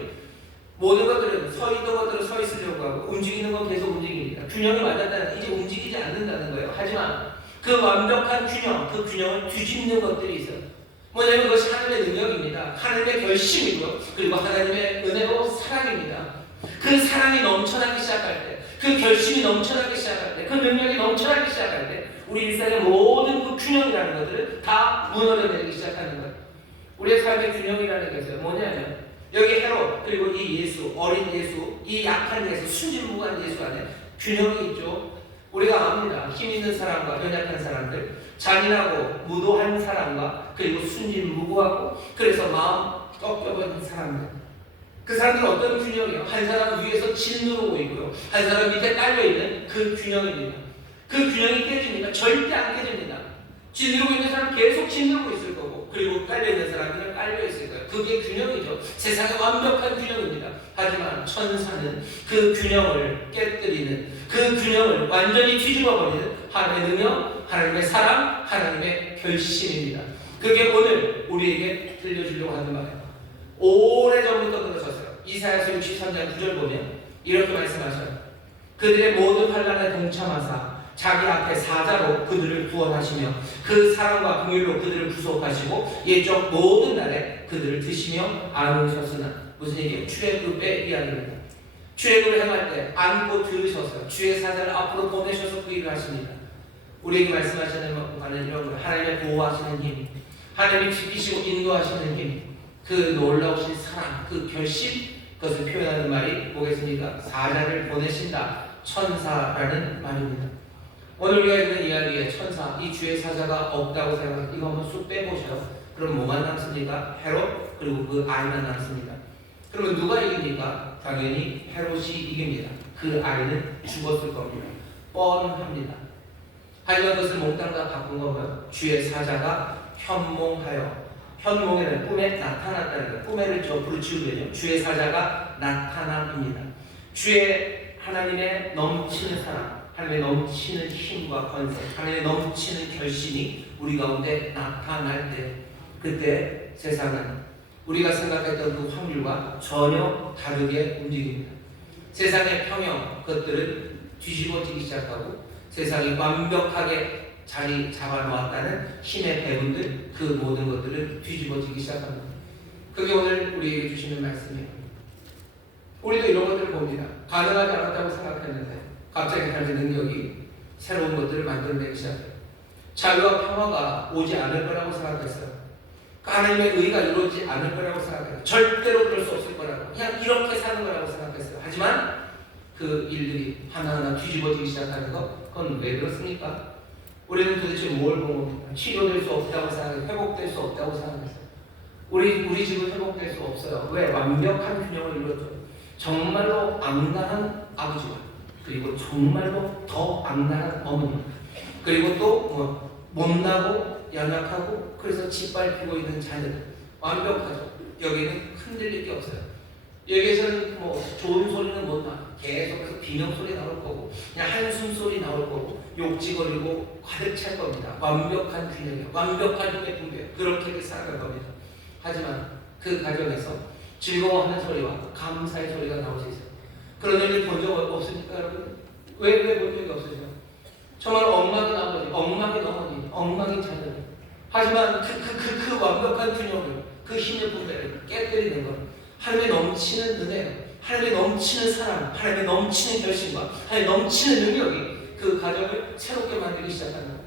모든 것들은 서 있던 것들은 서 있으려고 하고 움직이는 건 계속 움직입니다. 균형이 맞았다는 이제 움직이지 않는다는 거예요. 하지만 그 완벽한 균형, 그 균형을 뒤집는 것들이 있어요. 뭐냐면 그것이 하나님의 능력입니다. 하나님의 결심이고요. 그리고 하나님의 은혜로 사랑입니다. 그 사랑이 넘쳐나기 시작할 때, 그 결심이 넘쳐나기 시작할 때, 그 능력이 넘쳐나기 시작할 때 우리 일상의 모든 그 균형이라는 것들은 다 무너져내기 시작하는 거예요. 우리의 삶의 균형이라는 게 있어요. 뭐냐면 여기 헤롯 그리고 이 예수, 어린 예수, 이 약한 예수, 순진무구한 예수 안에 균형이 있죠. 우리가 압니다. 힘 있는 사람과 연약한 사람들, 잔인하고 무도한 사람과 그리고 순진무구하고 그래서 마음 꺾여버린 사람들. 그 사람들은 어떤 균형이에요? 한 사람 위에서 짓누르고 있고요. 한 사람 밑에 깔려있는 그 균형입니다. 그 균형이 깨집니다. 절대 안 깨집니다. 짓누르고 있는 사람은 계속 짓누르고 있을 거고 그리고 깔려있는 사람은 깔려있을 거예요. 그게 균형이죠. 세상의 완벽한 균형입니다. 하지만 천사는 그 균형을 깨뜨리는, 그 균형을 완전히 뒤집어버리는 하나님의 능력, 하나님의 사랑, 하나님의 결심입니다. 그게 오늘 우리에게 들려주려고 하는 말이에요. 오래전부터 그러셨어요. 이사야서 63장 9절 보면 이렇게 말씀하셔요. 그들의 모든 환난에 동참하사 자기 앞에 사자로 그들을 구원하시며 그 사랑과 긍휼로 그들을 구속하시고 예적 모든 날에 그들을 드시며 안으셨으나 무슨 얘기예요? 출애굽의 이야기입니다. 출애굽을 행할 때 안고 들으셨어요. 주의 사자를 앞으로 보내셔서 그 일을 하십니다. 우리에게 말씀하시는 바는 이런 거예요. 하나님의 보호하시는 힘, 하나님이 지키시고 인도하시는 힘, 그 놀라우신 사랑, 그 결심, 그것을 표현하는 말이 뭐겠습니까? 사자를 보내신다, 천사라는 말입니다. 오늘 우리가 읽는 이야기에 천사, 이 주의 사자가 없다고 생각해서 이거 한번 쑥 빼보셔요. 그럼 뭐만 남습니까? 헤롯, 그리고 그 아이만 남습니다. 그러면 누가 이깁니까? 당연히 헤롯이 이깁니다. 그 아이는 죽었을 겁니다. 뻔합니다. 하지만 그것을 몽땅 다 바꾼 거고요. 주의 사자가 현몽하여, 현몽에는 꿈에 나타났다는 거예요. 꿈에를 부르치우면요, 주의 사자가 나타남입니다. 주의 하나님의 넘치는 사랑, 하나님의 넘치는 힘과 권세, 하나님의 넘치는 결심이 우리 가운데 나타날 때, 그때 세상은 우리가 생각했던 그 확률과 전혀 다르게 움직입니다. 세상의 평형, 그것들은 뒤집어지기 시작하고 세상이 완벽하게 자리 잡아놓았다는 힘의 배분들, 그 모든 것들은 뒤집어지기 시작합니다. 그게 오늘 우리에게 주시는 말씀이에요. 우리도 이런 것들을 봅니다. 가능하지 않았다고 생각했는데 갑자기 하나님의 능력이 새로운 것들을 만들어내기 시작해요. 자유와 평화가 오지 않을 거라고 생각했어요. 하나님의 의가 이루어지지 않을 거라고 생각했어요. 절대로 그럴 수 없을 거라고, 그냥 이렇게 사는 거라고 생각했어요. 하지만 그 일들이 하나하나 뒤집어지기 시작하는 것, 그건 왜 그렇습니까? 우리는 도대체 뭘 본 겁니까? 치료될 수 없다고 생각해서, 회복될 수 없다고 생각했어요. 우리 집은 회복될 수 없어요. 왜? 완벽한 균형을 이루었죠. 정말로 악랄한 아버지와, 그리고 정말로 더 악랄한 어머니, 그리고 또 못나고 연약하고 그래서 짓밟히고 있는 자녀들, 완벽하죠. 여기는 흔들릴 게 없어요. 여기에서는 좋은 소리는 못 나. 계속해서 비명 소리 나올 거고, 그냥 한숨 소리 나올 거고, 욕지거리고 가득 찰 겁니다. 완벽한 균형이에요. 완벽한 힘의 분배. 그렇게 살아갈 겁니다. 하지만 그 과정에서 즐거워하는 소리와 감사의 소리가 나올 수 있어요. 그런 일을 본 적 없습니까, 여러분? 왜 본 적이 없으세요? 정말 엉망인 아버지, 엉망인 어머니, 엉망인 자녀들. 하지만 그 완벽한 균형을, 그 힘의 분배를 깨뜨리는 것, 하나님의 넘치는 은혜예요. 하나님의 넘치는 사랑, 하나님의 넘치는 결심과 하나님의 넘치는 능력이 그 가정을 새롭게 만들기 시작하는 거예요.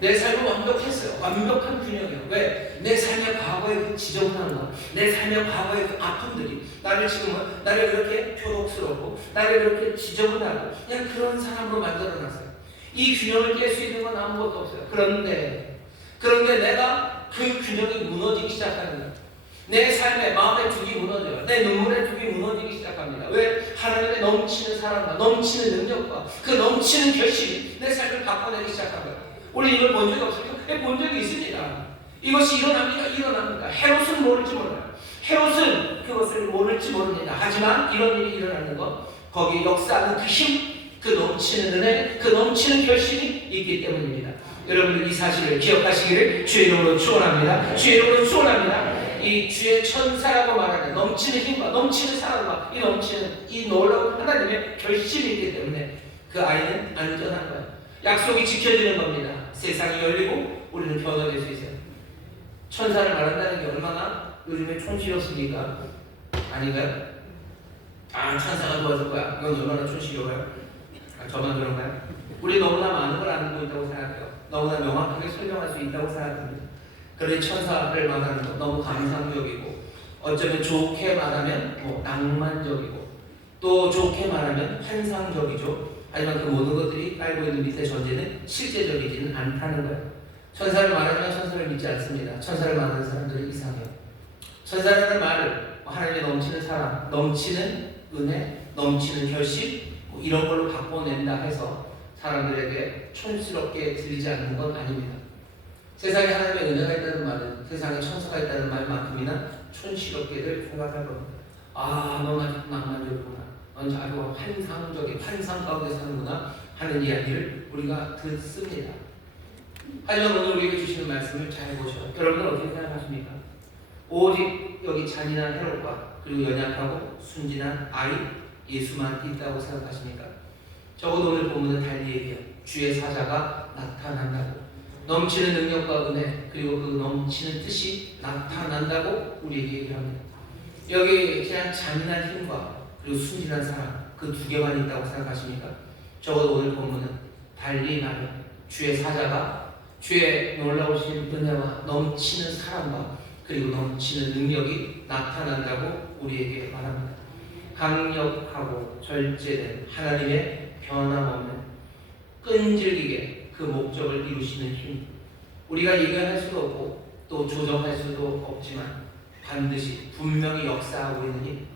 내 삶은 완벽했어요. 완벽한 균형이에요. 왜? 내 삶의 과거의 그 지저분함과 내 삶의 과거의 그 아픔들이 나를 이렇게 표독스럽고 나를 이렇게 지저분하고 그냥 그런 사람으로 만들어놨어요. 이 균형을 깰 수 있는 건 아무것도 없어요. 그런데 내가 그 균형이 무너지기 시작하는 거예요. 내 삶의 마음의 둑이 무너져요. 내 눈물의 둑이 무너지기 시작합니다. 왜? 하나님의 넘치는 사랑과 넘치는 능력과 그 넘치는 결심이 내 삶을 바꿔내기 시작합니다. 우리 이걸 본 적이 없습니까? 본 적이 있습니다. 이것이 일어납니다. 헤롯은 모를지 몰라요. 헤롯은 그것을 모를지 모릅니다. 하지만 이런 일이 일어나는 것, 거기에 역사하는 그 힘, 그 넘치는 은혜, 그 넘치는 결심이 있기 때문입니다. 여러분들 이 사실을 기억하시기를 주의 이름으로 축원합니다. 주의 이름으로 축원합니다. 이 주의 천사라고 말하는 넘치는 힘과 넘치는 사랑과 이 놀라운 하나님의 결심이 있기 때문에 그 아이는 안전한 거예요. 약속이 지켜지는 겁니다. 세상이 열리고 우리는 변화될 수 있어요. 천사를 말한다는 게 얼마나 요즘에 촌스럽습니까? 아닌가요? 천사가 도와줄 거야. 이건 얼마나 촌스러워요? 저만 그런가요? 우리 너무나 많은 걸 알고 있다고 생각해요. 너무나 명확하게 설명할 수 있다고 생각합니다. 그러니 천사를 말하는 것 너무 감상적이고, 어쩌면 좋게 말하면 낭만적이고, 또 좋게 말하면 환상적이죠. 하지만 그 모든 것들이 깔고 있는 밑에 전제는 실제적이지는 않다는 거예요. 천사를 말하지만 천사를 믿지 않습니다. 천사를 말하는 사람들은 이상해요. 천사라는 말을 하나님의 넘치는 사랑, 넘치는 은혜, 넘치는 결심, 이런 걸로 바꿔낸다 해서 사람들에게 촌스럽게 들리지 않는 건 아닙니다. 세상에 하나님의 은혜가 있다는 말은 세상에 천사가 있다는 말만큼이나 촌스럽게들 생각할 겁니다. 넌 아직 낭만적이구나. 넌 아주 환상 가운데 사는구나 하는 이야기를 우리가 듣습니다. 하지만 오늘 우리에게 주시는 말씀을 잘 보셔. 여러분은 어떻게 생각하십니까? 오직 여기 잔인한 헤롯과 그리고 연약하고 순진한 아이 예수만 있다고 생각하십니까? 적어도 오늘 본문은 달리 얘기해요. 주의 사자가 나타난다고, 넘치는 능력과 은혜 그리고 그 넘치는 뜻이 나타난다고 우리에게 얘기합니다. 여기 그냥 잔인한 힘과 그리고 순진한 사랑 그 두 개만 있다고 생각하십니까? 적어도 오늘 본문은 달리 말해 주의 사자가 주의 놀라우신 은혜와 넘치는 사랑과 그리고 넘치는 능력이 나타난다고 우리에게 말합니다. 강력하고 절제된 하나님의 변함없는 끈질기게 그 목적을 이루시는 힘, 우리가 예견할 수도 없고 또 조정할 수도 없지만 반드시 분명히 역사하고 있는 힘,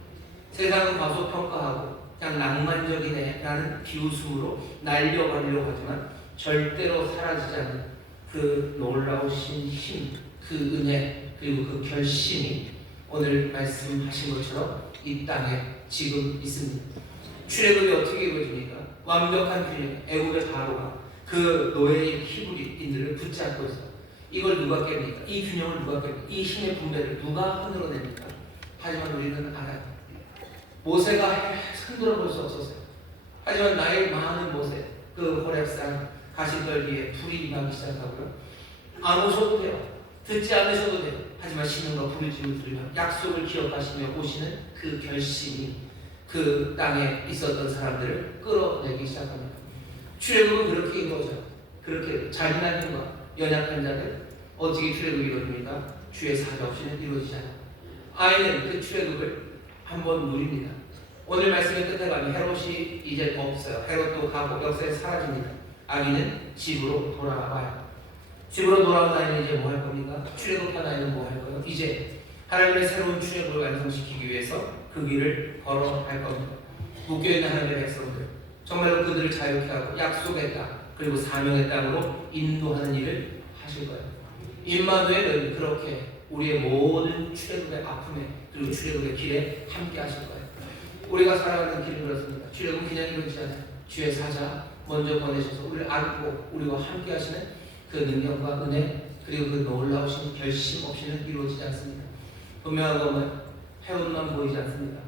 세상은 과소평가하고 그냥 낭만적이네 라는 비웃음으로 날려가려고 하지만 절대로 사라지지 않는 그 놀라우신 힘, 그 은혜 그리고 그 결심이 오늘 말씀하신 것처럼 이 땅에 지금 있습니다. 출애굽이 어떻게 이루어집니까? 완벽한 균형, 애국의 바로가 그 노예인 히브리인들을 붙잡고 있어. 이걸 누가 깹니까? 이 균형을 누가 깹니까? 이 힘의 분배를 누가 흔들어냅니까? 하지만 우리는 알아요. 모세가 흔들어 볼 수 없었어요. 하지만 나이 많은 모세, 그 호렙산 가시떨기에 불이 임하기 시작하고요. 안 오셔도 돼요. 듣지 않으셔도 돼요. 하지만 신음과 부르짖음을 들으며 약속을 기억하시며 오시는 그 결심이 그 땅에 있었던 사람들을 끌어내기 시작합니다. 출애굽은 그렇게 이루어져요. 그렇게 잔인한 힘과 연약한 자들 어떻게 출애굽이 이루어집니까? 주의 사자 없이는 이루어지지 않아요. 아이는 그 출애굽을 한번 누립니다. 오늘 말씀의 끝에 가면 헤롯이 이제 없어요. 헤롯도 가고 역사에 사라집니다. 아기는 집으로 돌아와요. 집으로 돌아온 아이는 이제 뭐 할 겁니까? 출애굽한 아이는 뭐 할 거예요? 이제 하나님의 새로운 출애굽을 완성시키기 위해서 그 길을 걸어갈 겁니다. 묶여있는 하나님의 백성들, 정말로 그들을 자유케 하고 약속의 땅 그리고 사명의 땅으로 인도하는 일을 하실 거예요. 임마누엘은 그렇게 우리의 모든 출애굽의 아픔에 그리고 출애굽의 길에 함께 하실 거예요. 우리가 살아가는 길은 그렇습니다. 출애굽은 그냥 이루어지지 않아요. 주의 사자 먼저 보내셔서 우리를 안고 우리와 함께 하시는 그 능력과 은혜 그리고 그 놀라우신 결심 없이는 이루어지지 않습니다. 분명한 것은 헤롯만 보이지 않습니다.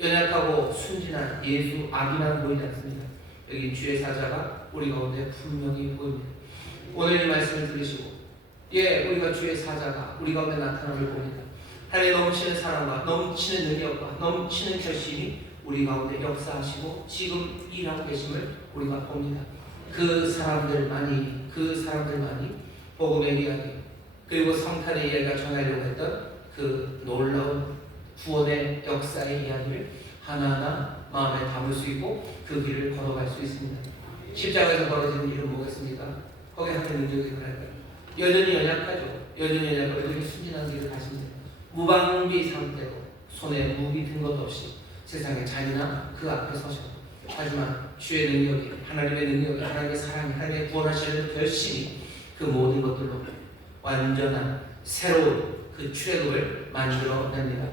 연약하고 순진한 예수 아기만 보이지 않습니다. 여기 주의 사자가 우리 가운데 분명히 보입니다. 오늘 이 말씀을 들으시고 우리가 주의 사자가 우리 가운데 나타남을 봅니다. 하나님의 넘치는 사랑과 넘치는 능력과 넘치는 결심이 우리 가운데 역사하시고 지금 일하고 계심을 우리가 봅니다. 그 사람들만이 복음의 이야기 그리고 성탄의 이야기가 전하려고 했던 그 놀라운 구원의 역사의 이야기를 하나하나 마음에 담을 수 있고 그 길을 걸어갈 수 있습니다. 십자가에서 벌어지는 일은 뭐겠습니까? 거기 하나님의 능력이 일어날까요? 여전히 연약하죠. 여전히 순진한 길을 가십니다. 무방비 상태로 손에 무기 든 것 없이 세상의 잔인함 그 앞에 서셔. 하지만 주의 능력이 하나님의 능력이 하나님의 사랑이 하나님의 구원하시는 결심이 그 모든 것들로 완전한 새로운 그 출애굽을 만들어냅니다.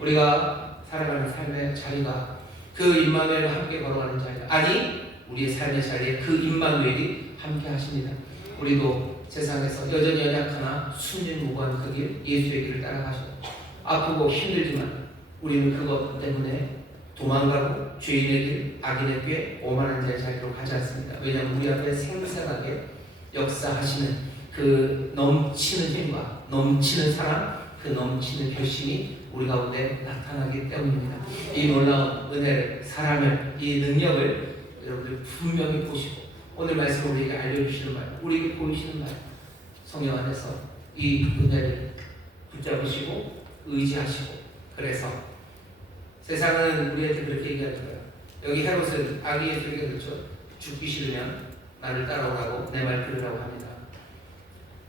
우리가 살아가는 삶의 자리가 그 임마누엘과 함께 걸어가는 자리가 아니 우리의 삶의 자리에 그 임마누엘이 함께 하십니다. 우리도 세상에서 여전히 연약하나 순진무구한 그 길 예수의 길을 따라가셔. 아프고 힘들지만 우리는 그것 때문에 도망가고 죄인의 길, 악인의 꾀, 오만한 자의 자리로 가지 않습니다. 왜냐하면 우리 앞에 생생하게 역사하시는 그 넘치는 힘과 넘치는 사랑, 그 넘치는 결심이 우리 가운데 나타나기 때문입니다. 이 놀라운 은혜를, 사랑을, 이 능력을 여러분들 분명히 보시고 오늘 말씀 우리에게 알려주시는 말, 우리에게 보이시는 말, 성령 안에서 이 은혜를 붙잡으시고 의지하시고 그래서 세상은 우리한테 그렇게 얘기하는 거예요. 여기 헤롯은 아기 예수에게 그렇죠. 죽기 싫으면 나를 따라오라고 내 말 들으라고 합니다.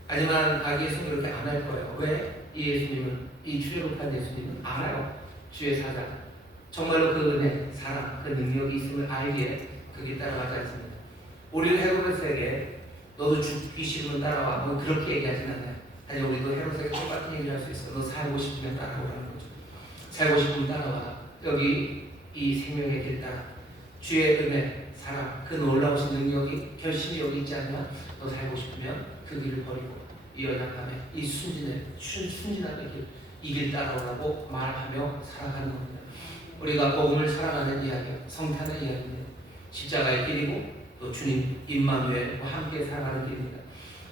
하지만 아기 예수는 그렇게 안 할 거예요. 왜? 이 예수님은 이 출애굽한 예수님은 알아요. 주의 사자 정말로 그 은혜, 사랑, 그 능력이 있음을 알기에 그게 따라가지 않습니다. 우리는 헤롯에게 너도 죽기 싫으면 따라와 뭐 그렇게 얘기하진 않아요. 하지만 우리도 헤롯에게 똑같은 얘기를 할 수 있어요. 너 살고 싶으면 따라오라는 거죠. 살고 싶으면 따라와. 여기 이 생명의 길 따라 주의 은혜, 사랑, 그 놀라우신 능력이 결심이 여기 있지 않냐? 너 살고 싶으면 그 길을 버리고 이 연약함에 이 순진함의 길, 이 길 따라오라고 말하며 살아가는 겁니다. 우리가 복음을 사랑하는 이야기, 성탄의 이야기는 십자가의 길이고 또 주님 임마누엘과 함께 살아가는 길입니다.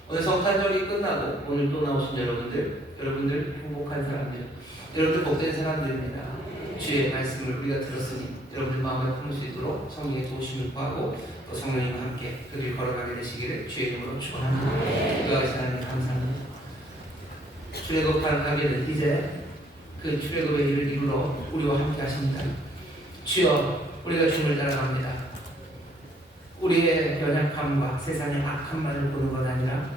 오늘 성탄절이 끝나고 오늘 또 나오신 여러분들 행복한 사람들, 여러분들 복된 사람들입니다. 주의 말씀을 우리가 들었으니 여러분들 마음에 품을 수 있도록 성령의 도우심을 구하고 또 성령님과 함께 그 길 걸어가게 되시기를 주의 이름으로 축원합니다. 기도하시는 하나님 감사합니다. 출애굽하기는 이제 그 출애굽의 일을 이루러 우리와 함께 하십니다. 주여, 우리가 주님을 따라갑니다. 우리의 연약함과 세상의 악함만을 보는 것 아니라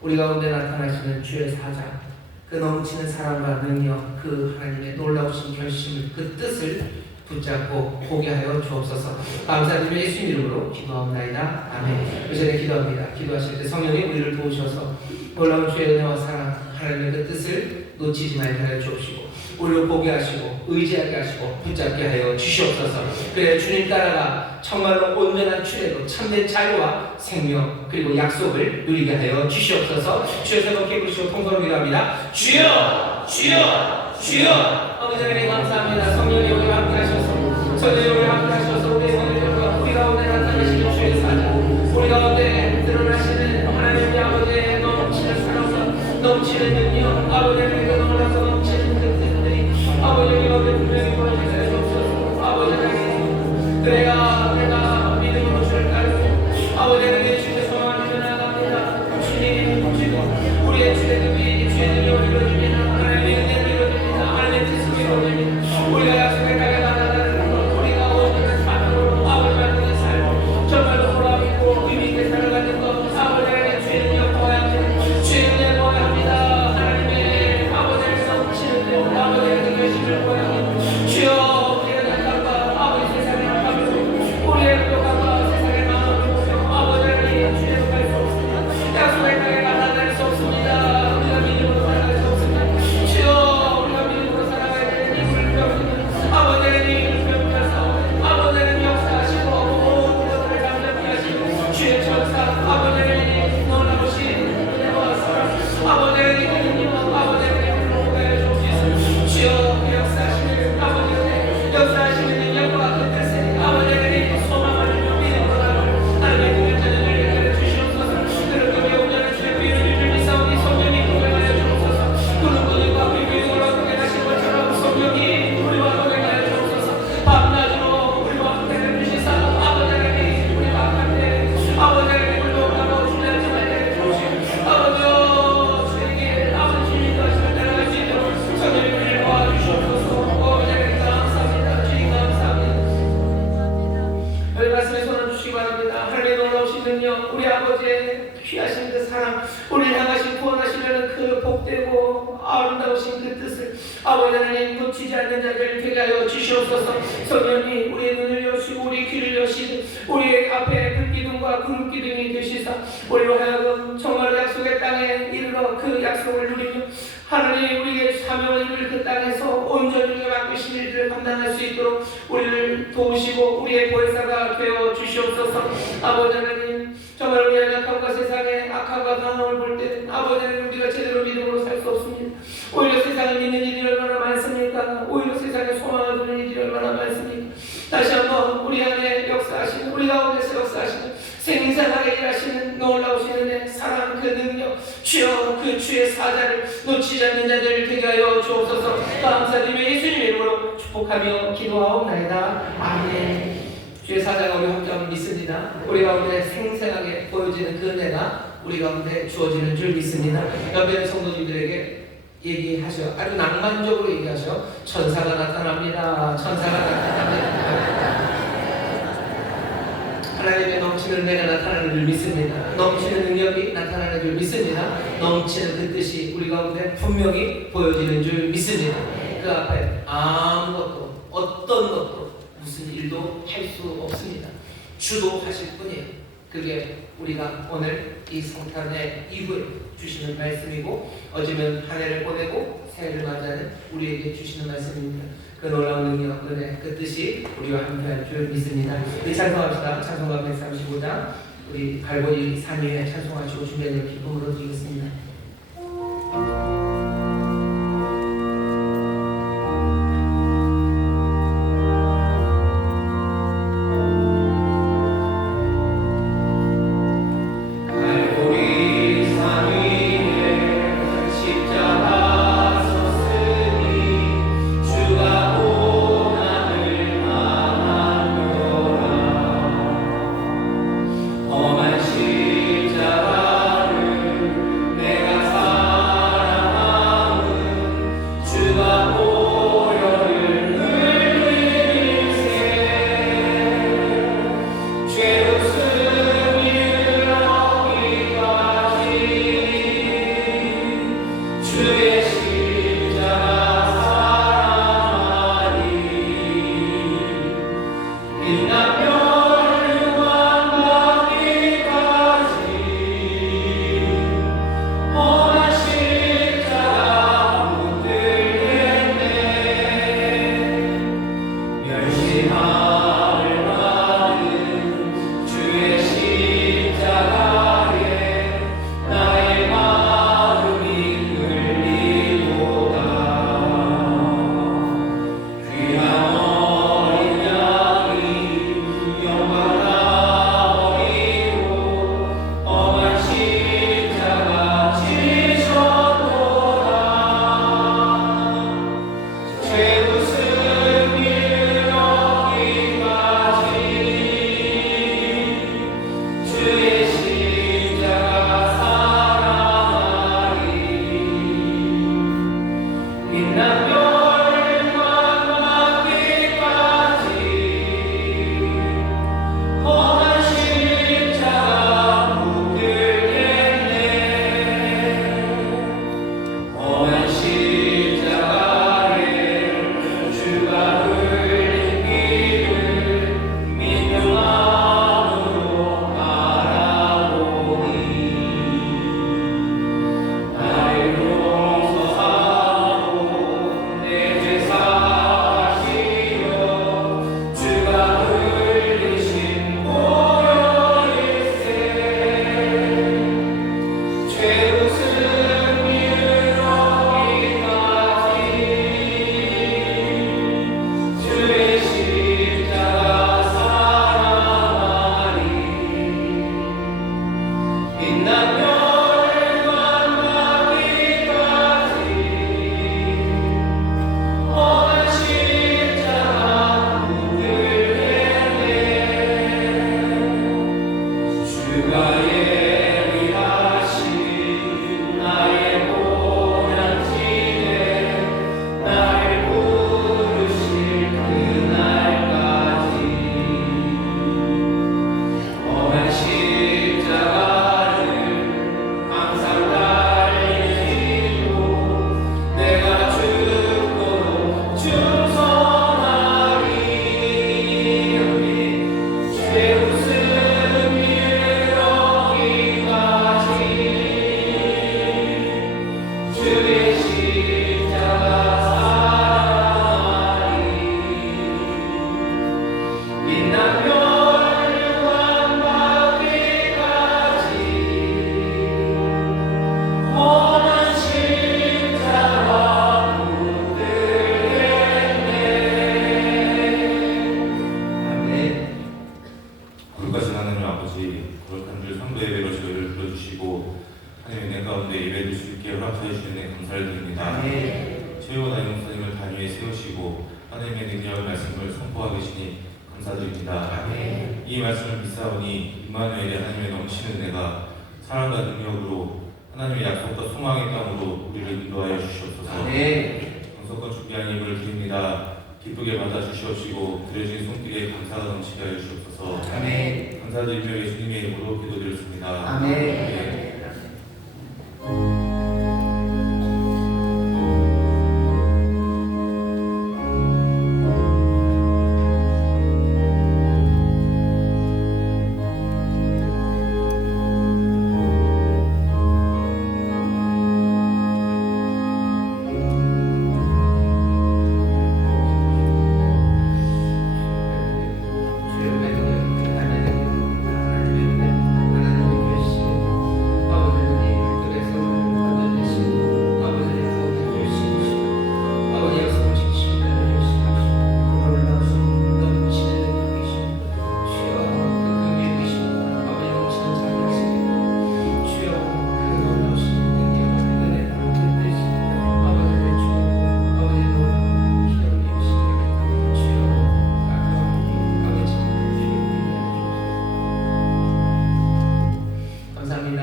우리 가운데 나타나시는 주의 사자, 그 넘치는 사랑과 능력, 그 하나님의 놀라우신 결심을, 그 뜻을 붙잡고 보게 하여 주옵소서. 감사드리며 예수님 이름으로 기도하옵나이다. 아멘. 그 전에 기도합니다. 기도하실 때 성령이 우리를 도우셔서 놀라운 주의 은혜와 사랑, 하나님의 그 뜻을 놓치지 말게 하여 주옵시고 우리를 보게 하시고 의지하게 하시고 붙잡게 하여 주시옵소서. 그래 주님 따라가 정말로 온전한 출애굽, 참된 자유와 생명 그리고 약속을 누리게 하여 주시옵소서. 주여 새롭게 부르시고 통성으로 기도합니다. 주여, 주여, 주여. 아버지 하나님 감사합니다. 성령이 우리와 함께 하셔서, 성령이 우리와 함께 하셔서 우리의 성령과 우리 가운데 나타나시는 주의 사자, 우리 가운데 드러나시는 하나님의 아버지의 넘치는 사랑과 넘치는 능력, 아버지 하나님의 놀라서 넘치는 뜻들이 아버지 우리 가운데 분명히 보여주게 하여 주옵소서. 아버지 하나님, 내가 믿음으로 주를 따르고 아버지 하나님의 주의 소망을 믿어 나갑니다. 주님, 주님, 우리의 주의 능력을 이루어줍니다. 하나님의 은혜를 이루어줍니다. 하나님의 뜻을 이루어줍니다. 우리가 약속의 땅에 나아가는 것, 우리가 온전한 삶으로 아버지 하나님의 삶 정말로 보람있고 의미있게 살아가는 것, 아버지 하나님의 주의 능력 보아야 합니다. 주의 은혜 보아야 합니다. 하나님의 아버지 하나님의 넘치는 것, 아버지 하나님의 결심을 보아야 합니다. 주여, 우리의 약함과 아버지 세상의 약함을 우리의 부족함과 세상의 마음을 보며 아버지 하나님 주의 갈 수 없습니다. 약속의 땅에 나아갈 수 없습니다. 우리가 믿음으로 살아갈 수 없습니다. 주여, 우리가 믿음으로 살아가야 되는 이유를 배웁니다. 아버지 하나님 배우셔서 아버지 하나님 역사하시고 모든 것들을 담력케 하시고 주의 천사 아버지 하나님 놀라우신 은혜와 사랑 아버지 하나님 능력 아버지 하나님 보게 하여 주옵소서. 주여, 그 역사하시는 아버지 하나님 역사하시는 능력과 그 뜻에 아버지 하나님 소망을 믿음으로 나아가는 하나님의 그 자녀들 예배를 주시옵소서. 그렇게 온전한 주의 비유를 줄 미사오니 성령이 동행하여 주옵소서. 그런 분들과 비교와 동행하신 것처럼 성령이 우리와 동행하여 주옵소서. 밤낮으로 우리와 함께 주시사 아버지 하나님 우리와 함께 아버지 하나님 우리도 나로 주님을 잘 주시옵소서. 아버지여, 주에게 아버지 주님과 하시는 따라갈 수 있도록 성령이 우리를 도와주시옵소서. 아버지 하나님 감사합니다. 주님 감사합니다. 여기 말씀에 손을 주시기 바랍니다. 하나님의 놀라우신 능력, 우리 아버지의 귀하신 그 사랑, 우리를 향하신 구원하시려는 그 복되고 아름다우신 그 뜻을 아버지 하나님 놓치지 않는 자들 되게 하여 주시옵소서. 성령님 우리의 눈을 여시고 우리 귀를 여시고 우리의 앞에 불기둥과 구름기둥이 되시사 우리로 하여금 정말 약속의 땅에 이르러 그 약속을 누리며 하나님 우리의 사명을 이룰 그 땅에서 온전히 우리가 맡기신 일들을 감당할 수 있도록 우리를 도우시고 우리의 보혜사가 되어 주시옵소서. 아버지 하나님 정말 우리의 약함과 세상의 악함과 강함을 볼 때 아버지 하나님 우리가 제대로 믿음으로 살 수 없습니다. 오히려 세상을 믿는 일이 얼마나 많습니까? 오히려 세상에 소망을 두는 일이 얼마나 많습니까? 다시 한번 우리 안에 역사하시는 우리 가운데서 역사하시는 생생하게 일하시는 놀라우신 은혜 사랑 그 능력 주여 그 주의 사자를 놓치지 않는 자들을 되게 하여 주옵소서. 감사드리며 예수님의 이름으로 축복하며 기도하옵나이다. 아멘. 주의 사자가 우리 함께 믿습니다. 우리 가운데 생생하게 보여지는 그 은혜가 우리 가운데 주어지는 줄 믿습니다. 옆에 있는 성도님들에게 얘기하셔. 아주 낭만적으로 얘기하셔. 천사가 나타납니다. 천사가 나타납니다. 하나님의 넘치는 은혜가 나타나는 줄 믿습니다. 넘치는 능력이 나타나는 줄 믿습니다. 넘치는 그 뜻이 우리 가운데 분명히 보여지는 줄 믿습니다. 그 앞에 아무것도 어떤 것도 무슨 일도 할 수 없습니다. 주도 하실 뿐이에요. 그게 우리가 오늘 이 성탄의 이후에 주시는 말씀이고 어제는 한 해를 보내고 새해를 맞이하는 우리에게 주시는 말씀입니다. 그 놀라운 능력, 은혜, 그 뜻이 우리와 함께할 줄 믿습니다. 우리 찬송합시다. 찬송가 135장 우리 갈보리 산 위에 찬송하시고 준비하는 기쁨으로 드리겠습니다.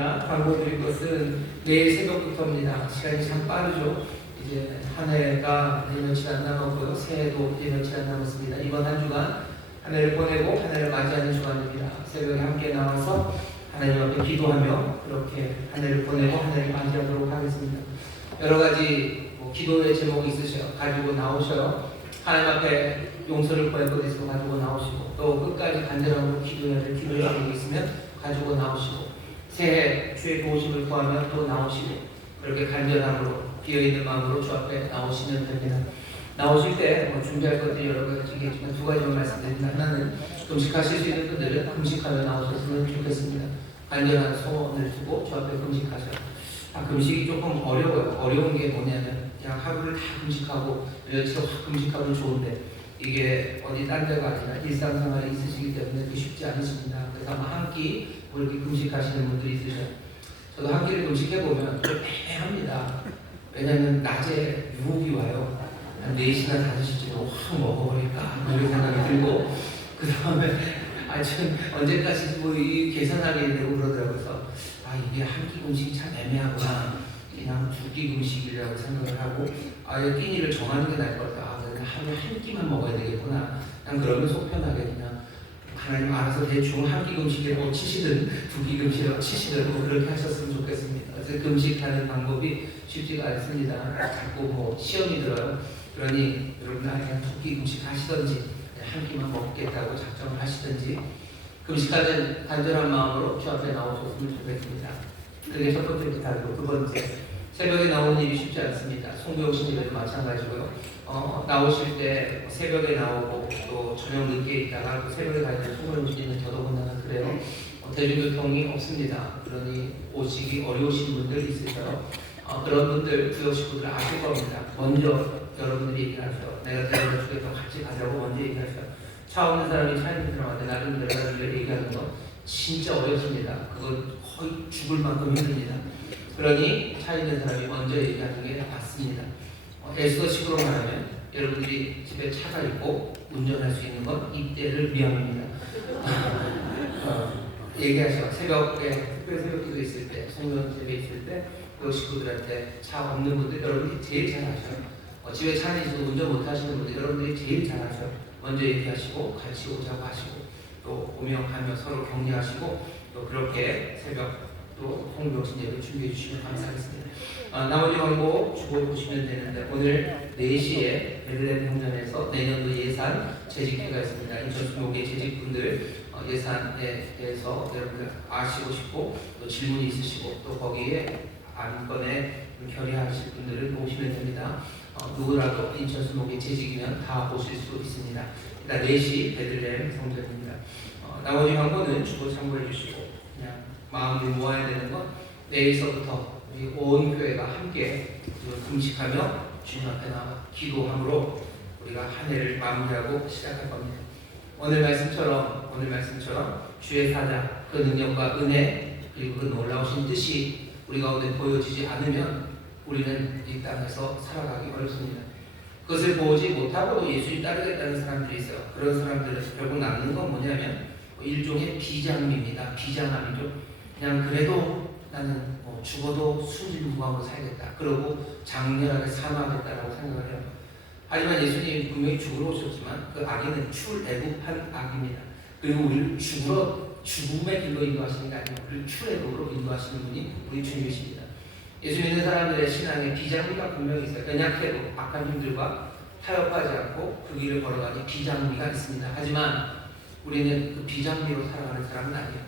하나 광고드릴 것은 내일 새벽부터입니다. 시간이 참 빠르죠. 이제 한 해가 이제 며칠 안 남았고요. 새해도 이제 며칠 안 남았습니다. 이번 한 주간 한 해를 보내고 한 해를 맞이하는 주간입니다. 새벽에 함께 나와서 하나님 앞에 기도하며 그렇게 한 해를 보내고 한 해를 맞이하도록 하겠습니다. 여러 가지 기도의 제목이 있으셔요. 가지고 나오셔요. 하나님 앞에 용서를 구할 것 있으면 가지고 나오시고, 또 끝까지 간절함으로 기도해야 될 기도의 제목이 있으면 가지고 나오시고, 새해 주의 도우심을 구하면 또 나오시고, 그렇게 간절함으로 비어있는 마음으로 주 앞에 나오시면 됩니다. 나오실 때 준비할 것들이 여러 가지겠지만 두 가지만 말씀드립니다. 하나는 금식하실 수 있는 분들은 금식하며 나오셨으면 좋겠습니다. 간절한 소원을 두고 주 앞에 금식하셔요. 금식이 조금 어려워요. 어려운 게 뭐냐면 그냥 하루를 다 금식하고 며칠 확 금식하면 좋은데 이게 어디 딴 데가 아니라 일상생활에 있으시기 때문에 그게 쉽지 않으십니다. 그래서 아마 한 끼 이렇게 금식하시는 분들이 있으셔요. 저도 한 끼를 금식해보면 좀 애매합니다. 왜냐하면 낮에 유혹이 와요. 한 4시나 5시쯤에 확 먹어버릴까 이런 생각이 들고, 그 다음에 좀 언제까지 이 계산하게 되고 그러더라고요. 그래서 이게 한 끼 금식이 참 애매하구나. 그냥 2끼 금식이라고 생각을 하고 끼니를 정하는 게 나을 것 같아요. 그냥 하루에 한 끼만 먹어야 되겠구나. 그냥 그러면 속 편하게 그냥 하나님 알아서 대충 한 끼 금식이라고 치시든 2끼 금식이라고 치시든 그렇게 하셨으면 좋겠습니다. 그래서 금식하는 방법이 쉽지가 않습니다. 자꾸 시험이 들어요. 그러니 여러분 그냥 2끼 금식 하시든지 한 끼만 먹겠다고 작정을 하시든지 금식하는 간절한 마음으로 주 앞에 나오셨으면 좋겠습니다. 그게 첫 번째 부탁이고, 두 번째, 새벽에 나오는 일이 쉽지 않습니다. 송교 오신 일에도 마찬가지고요. 나오실 때 새벽에 나오고 또 저녁 늦게 있다가 또 새벽에 갈 때 송교 오신 일은 더더군다나 그래요. 대중교통이 없습니다. 그러니 오시기 어려우신 분들 있으셔요. 그런 분들, 구역 식구들 아실 겁니다. 먼저 여러분들이 얘기하셔요. 내가 데려다 주겠다고 같이 가자고 먼저 얘기하셔요. 차 없는 사람이 차 있는 사람한테 나를 데려다 주려 얘기하는 거 진짜 어렵습니다. 그건 거의 죽을 만큼 힘듭니다. 그러니 차 있는 사람이 먼저 얘기하는 게 맞습니다. 에스더식으로 말하면 여러분들이 집에 차가 있고 운전할 수 있는 건 이때를 위함입니다. 얘기하셔. 새벽에 특별 새벽기도 있을 때, 송년 집에 있을 때, 그 식구들한테 차 없는 분들 여러분들이 제일 잘 아셔요. 집에 차는 있어도 운전 못 하시는 분들 여러분들이 제일 잘 아셔요. 먼저 얘기하시고 같이 오자고 하시고 또 오며 가며 서로 격려하시고 또 그렇게 새벽 또 홍병신 예배 준비해 주시면 감사하겠습니다. 나머지 광고 주고 보시면 되는데, 오늘 4시에 베들레헴 행전에서 내년도 예산 재직회가 있습니다. 인천 수목의 재직분들 예산에 대해서 여러분들 아시고 싶고 또 질문이 있으시고 또 거기에 안건에 결의하실 분들을 모시면 됩니다. 누구라도 인천 수목의 재직이면 다 오실 수 있습니다. 일단 4시 베들레헴 성전입니다. 나머지 광고는 주고 참고해 주시고, 그냥 마음을 모아야 되는 건 내일서부터 우리 온 교회가 함께 금식하며 주님 앞에 나와 기도함으로 우리가 한 해를 마무리하고 시작할 겁니다. 오늘 말씀처럼 주의 사자, 그 능력과 은혜 그리고 그 놀라우신 뜻이 우리 가운데 보여지지 않으면 우리는 이 땅에서 살아가기 어렵습니다. 그것을 보지 못하고 예수님 따르겠다는 사람들이 있어요. 그런 사람들은 결국 남는 건 뭐냐면 일종의 비장미입니다. 비장함이죠. 그냥 그래도 나는 죽어도 순진무구하고 살겠다. 그러고 장렬하게 사망하겠다라고 생각을 해요. 하지만 예수님이 분명히 죽으러 오셨지만 그 악인은 출애굽한 악입니다. 그리고 우리를 죽음의 길로 인도하시는 게 아니라 우리를 출애굽으로 인도하시는 분이 우리 주님이십니다. 예수 믿는 사람들의 신앙에 비장미가 분명히 있어요. 연약해도 악한 힘들과 타협하지 않고 그 길을 걸어가니 비장미가 있습니다. 하지만 우리는 그 비장미로 살아가는 사람은 아니에요.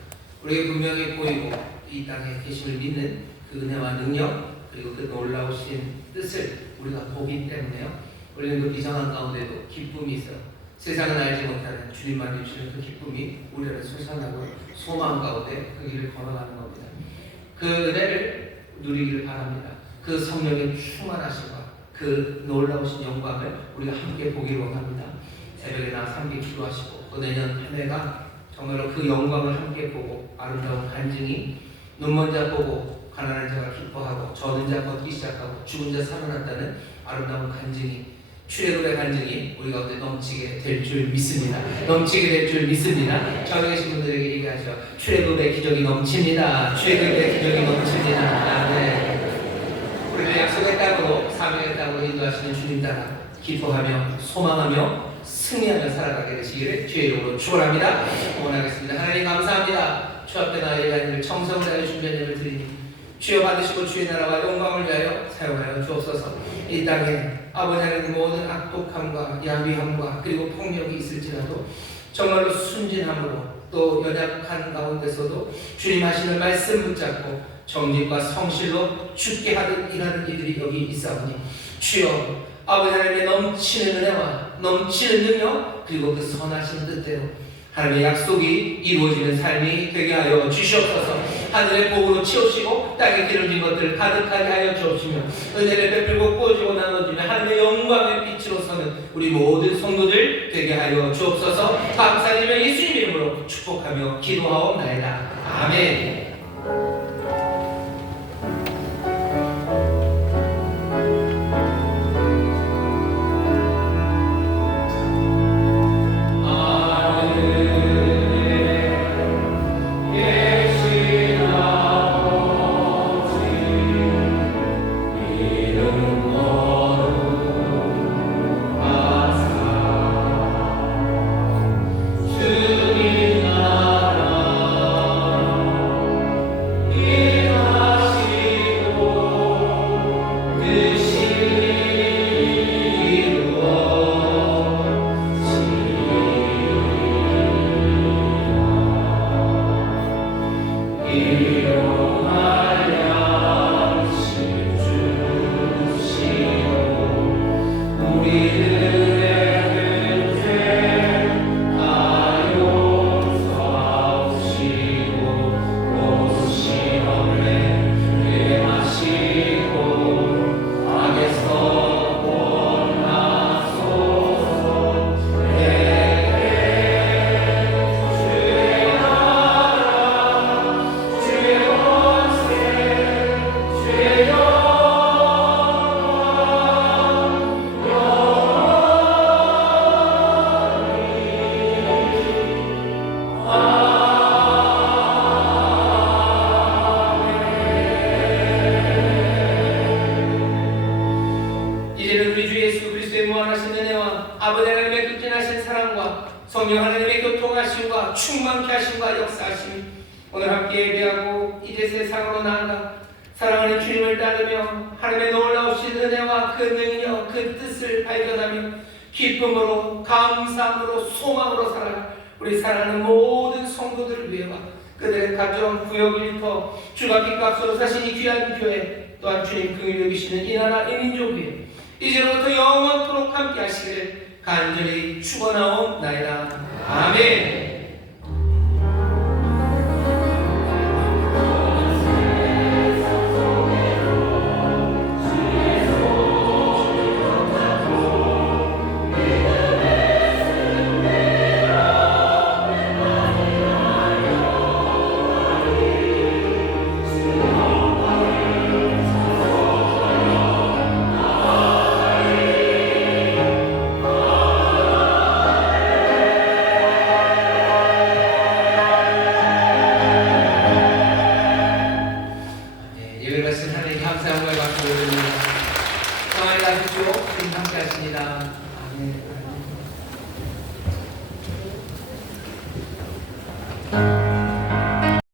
우리에게 분명히 보이고 이 땅에 계심을 믿는 그 은혜와 능력 그리고 그 놀라우신 뜻을 우리가 보기 때문에요. 우리는 그 비장한 가운데도 기쁨이 있어요. 세상은 알지 못하는 주님만 주시는 그 기쁨이 우리를 솟아나고 소망 가운데 그 길을 걸어가는 겁니다. 그 은혜를 누리기를 바랍니다. 그 성령의 충만하심과 그 놀라우신 영광을 우리가 함께 보기를 원합니다. 새벽에 나와서 함께 기도하시고 또 내년 한 해가 정말로 그 영광을 함께 보고 아름다운 간증이 눈먼 자 보고 가난한 자가 기뻐하고 저는 자 걷기 시작하고 죽은 자 살아났다는 아름다운 간증이 출애굽의 간증이 우리 가운데 넘치게 될 줄 믿습니다. 넘치게 될 줄 믿습니다. 저기 계신 분들에게 얘기하죠. 출애굽의 기적이 넘칩니다. 출애굽의 기적이 넘칩니다. 네. 우리를 약속의 땅으로 사명의 땅으로 인도하시는 주님 따라 기뻐하며 소망하며 승리하며 살아가게 되시기를 주의 이름으로 축원합니다. 응원하겠습니다. 하나님 감사합니다. 주 앞에 나의 하나님을 정성을 다하여 준비한 예를 드리니 주여 받으시고 주의 나라와 영광을 위하여 사용하여 주옵소서. 이 땅에 아버지 하나님 모든 악독함과 야비함과 그리고 폭력이 있을지라도 정말로 순진함으로 또 연약한 가운데서도 주님 하시는 말씀 붙잡고 정직과 성실로 죽게 하는 일하는 이들이 여기 있사오니 주여 아버지 하나님의 넘치는 은혜와 넘치는 능력 그리고 그 선하신 뜻대로 하나님의 약속이 이루어지는 삶이 되게 하여 주시옵소서. 하늘의 복으로 채우시고 땅에 기름진 것들을 가득하게 하여 주옵시며 은혜를 베풀고 꾸어주고 나눠주며 하나님의 영광의 빛으로 서는 우리 모든 성도들 되게 하여 주옵소서. 감사드리며 예수님 이름으로 축복하며 기도하옵나이다. 아멘. 성령 하나님의 교통하심과 충만케 하심과 역사하심 오늘 함께 예배하고 이제 세상으로 나아가 사랑하는 주님을 따르며 하나님의 놀라우신 은혜와 그 능력 그 뜻을 발견하며 기쁨으로 감사함으로 소망으로 살아가 우리 사랑하는 모든 성도들을 위해와 그들의 가정 구역 일터 주가 빚값으로 사신 이 귀한 교회 또한 주님 긍휼히 여기시는 이 나라 이 민족 위에 이제로부터 영원토록 함께 하시기를 간절히 축원하옵나이다. 아멘. 아멘.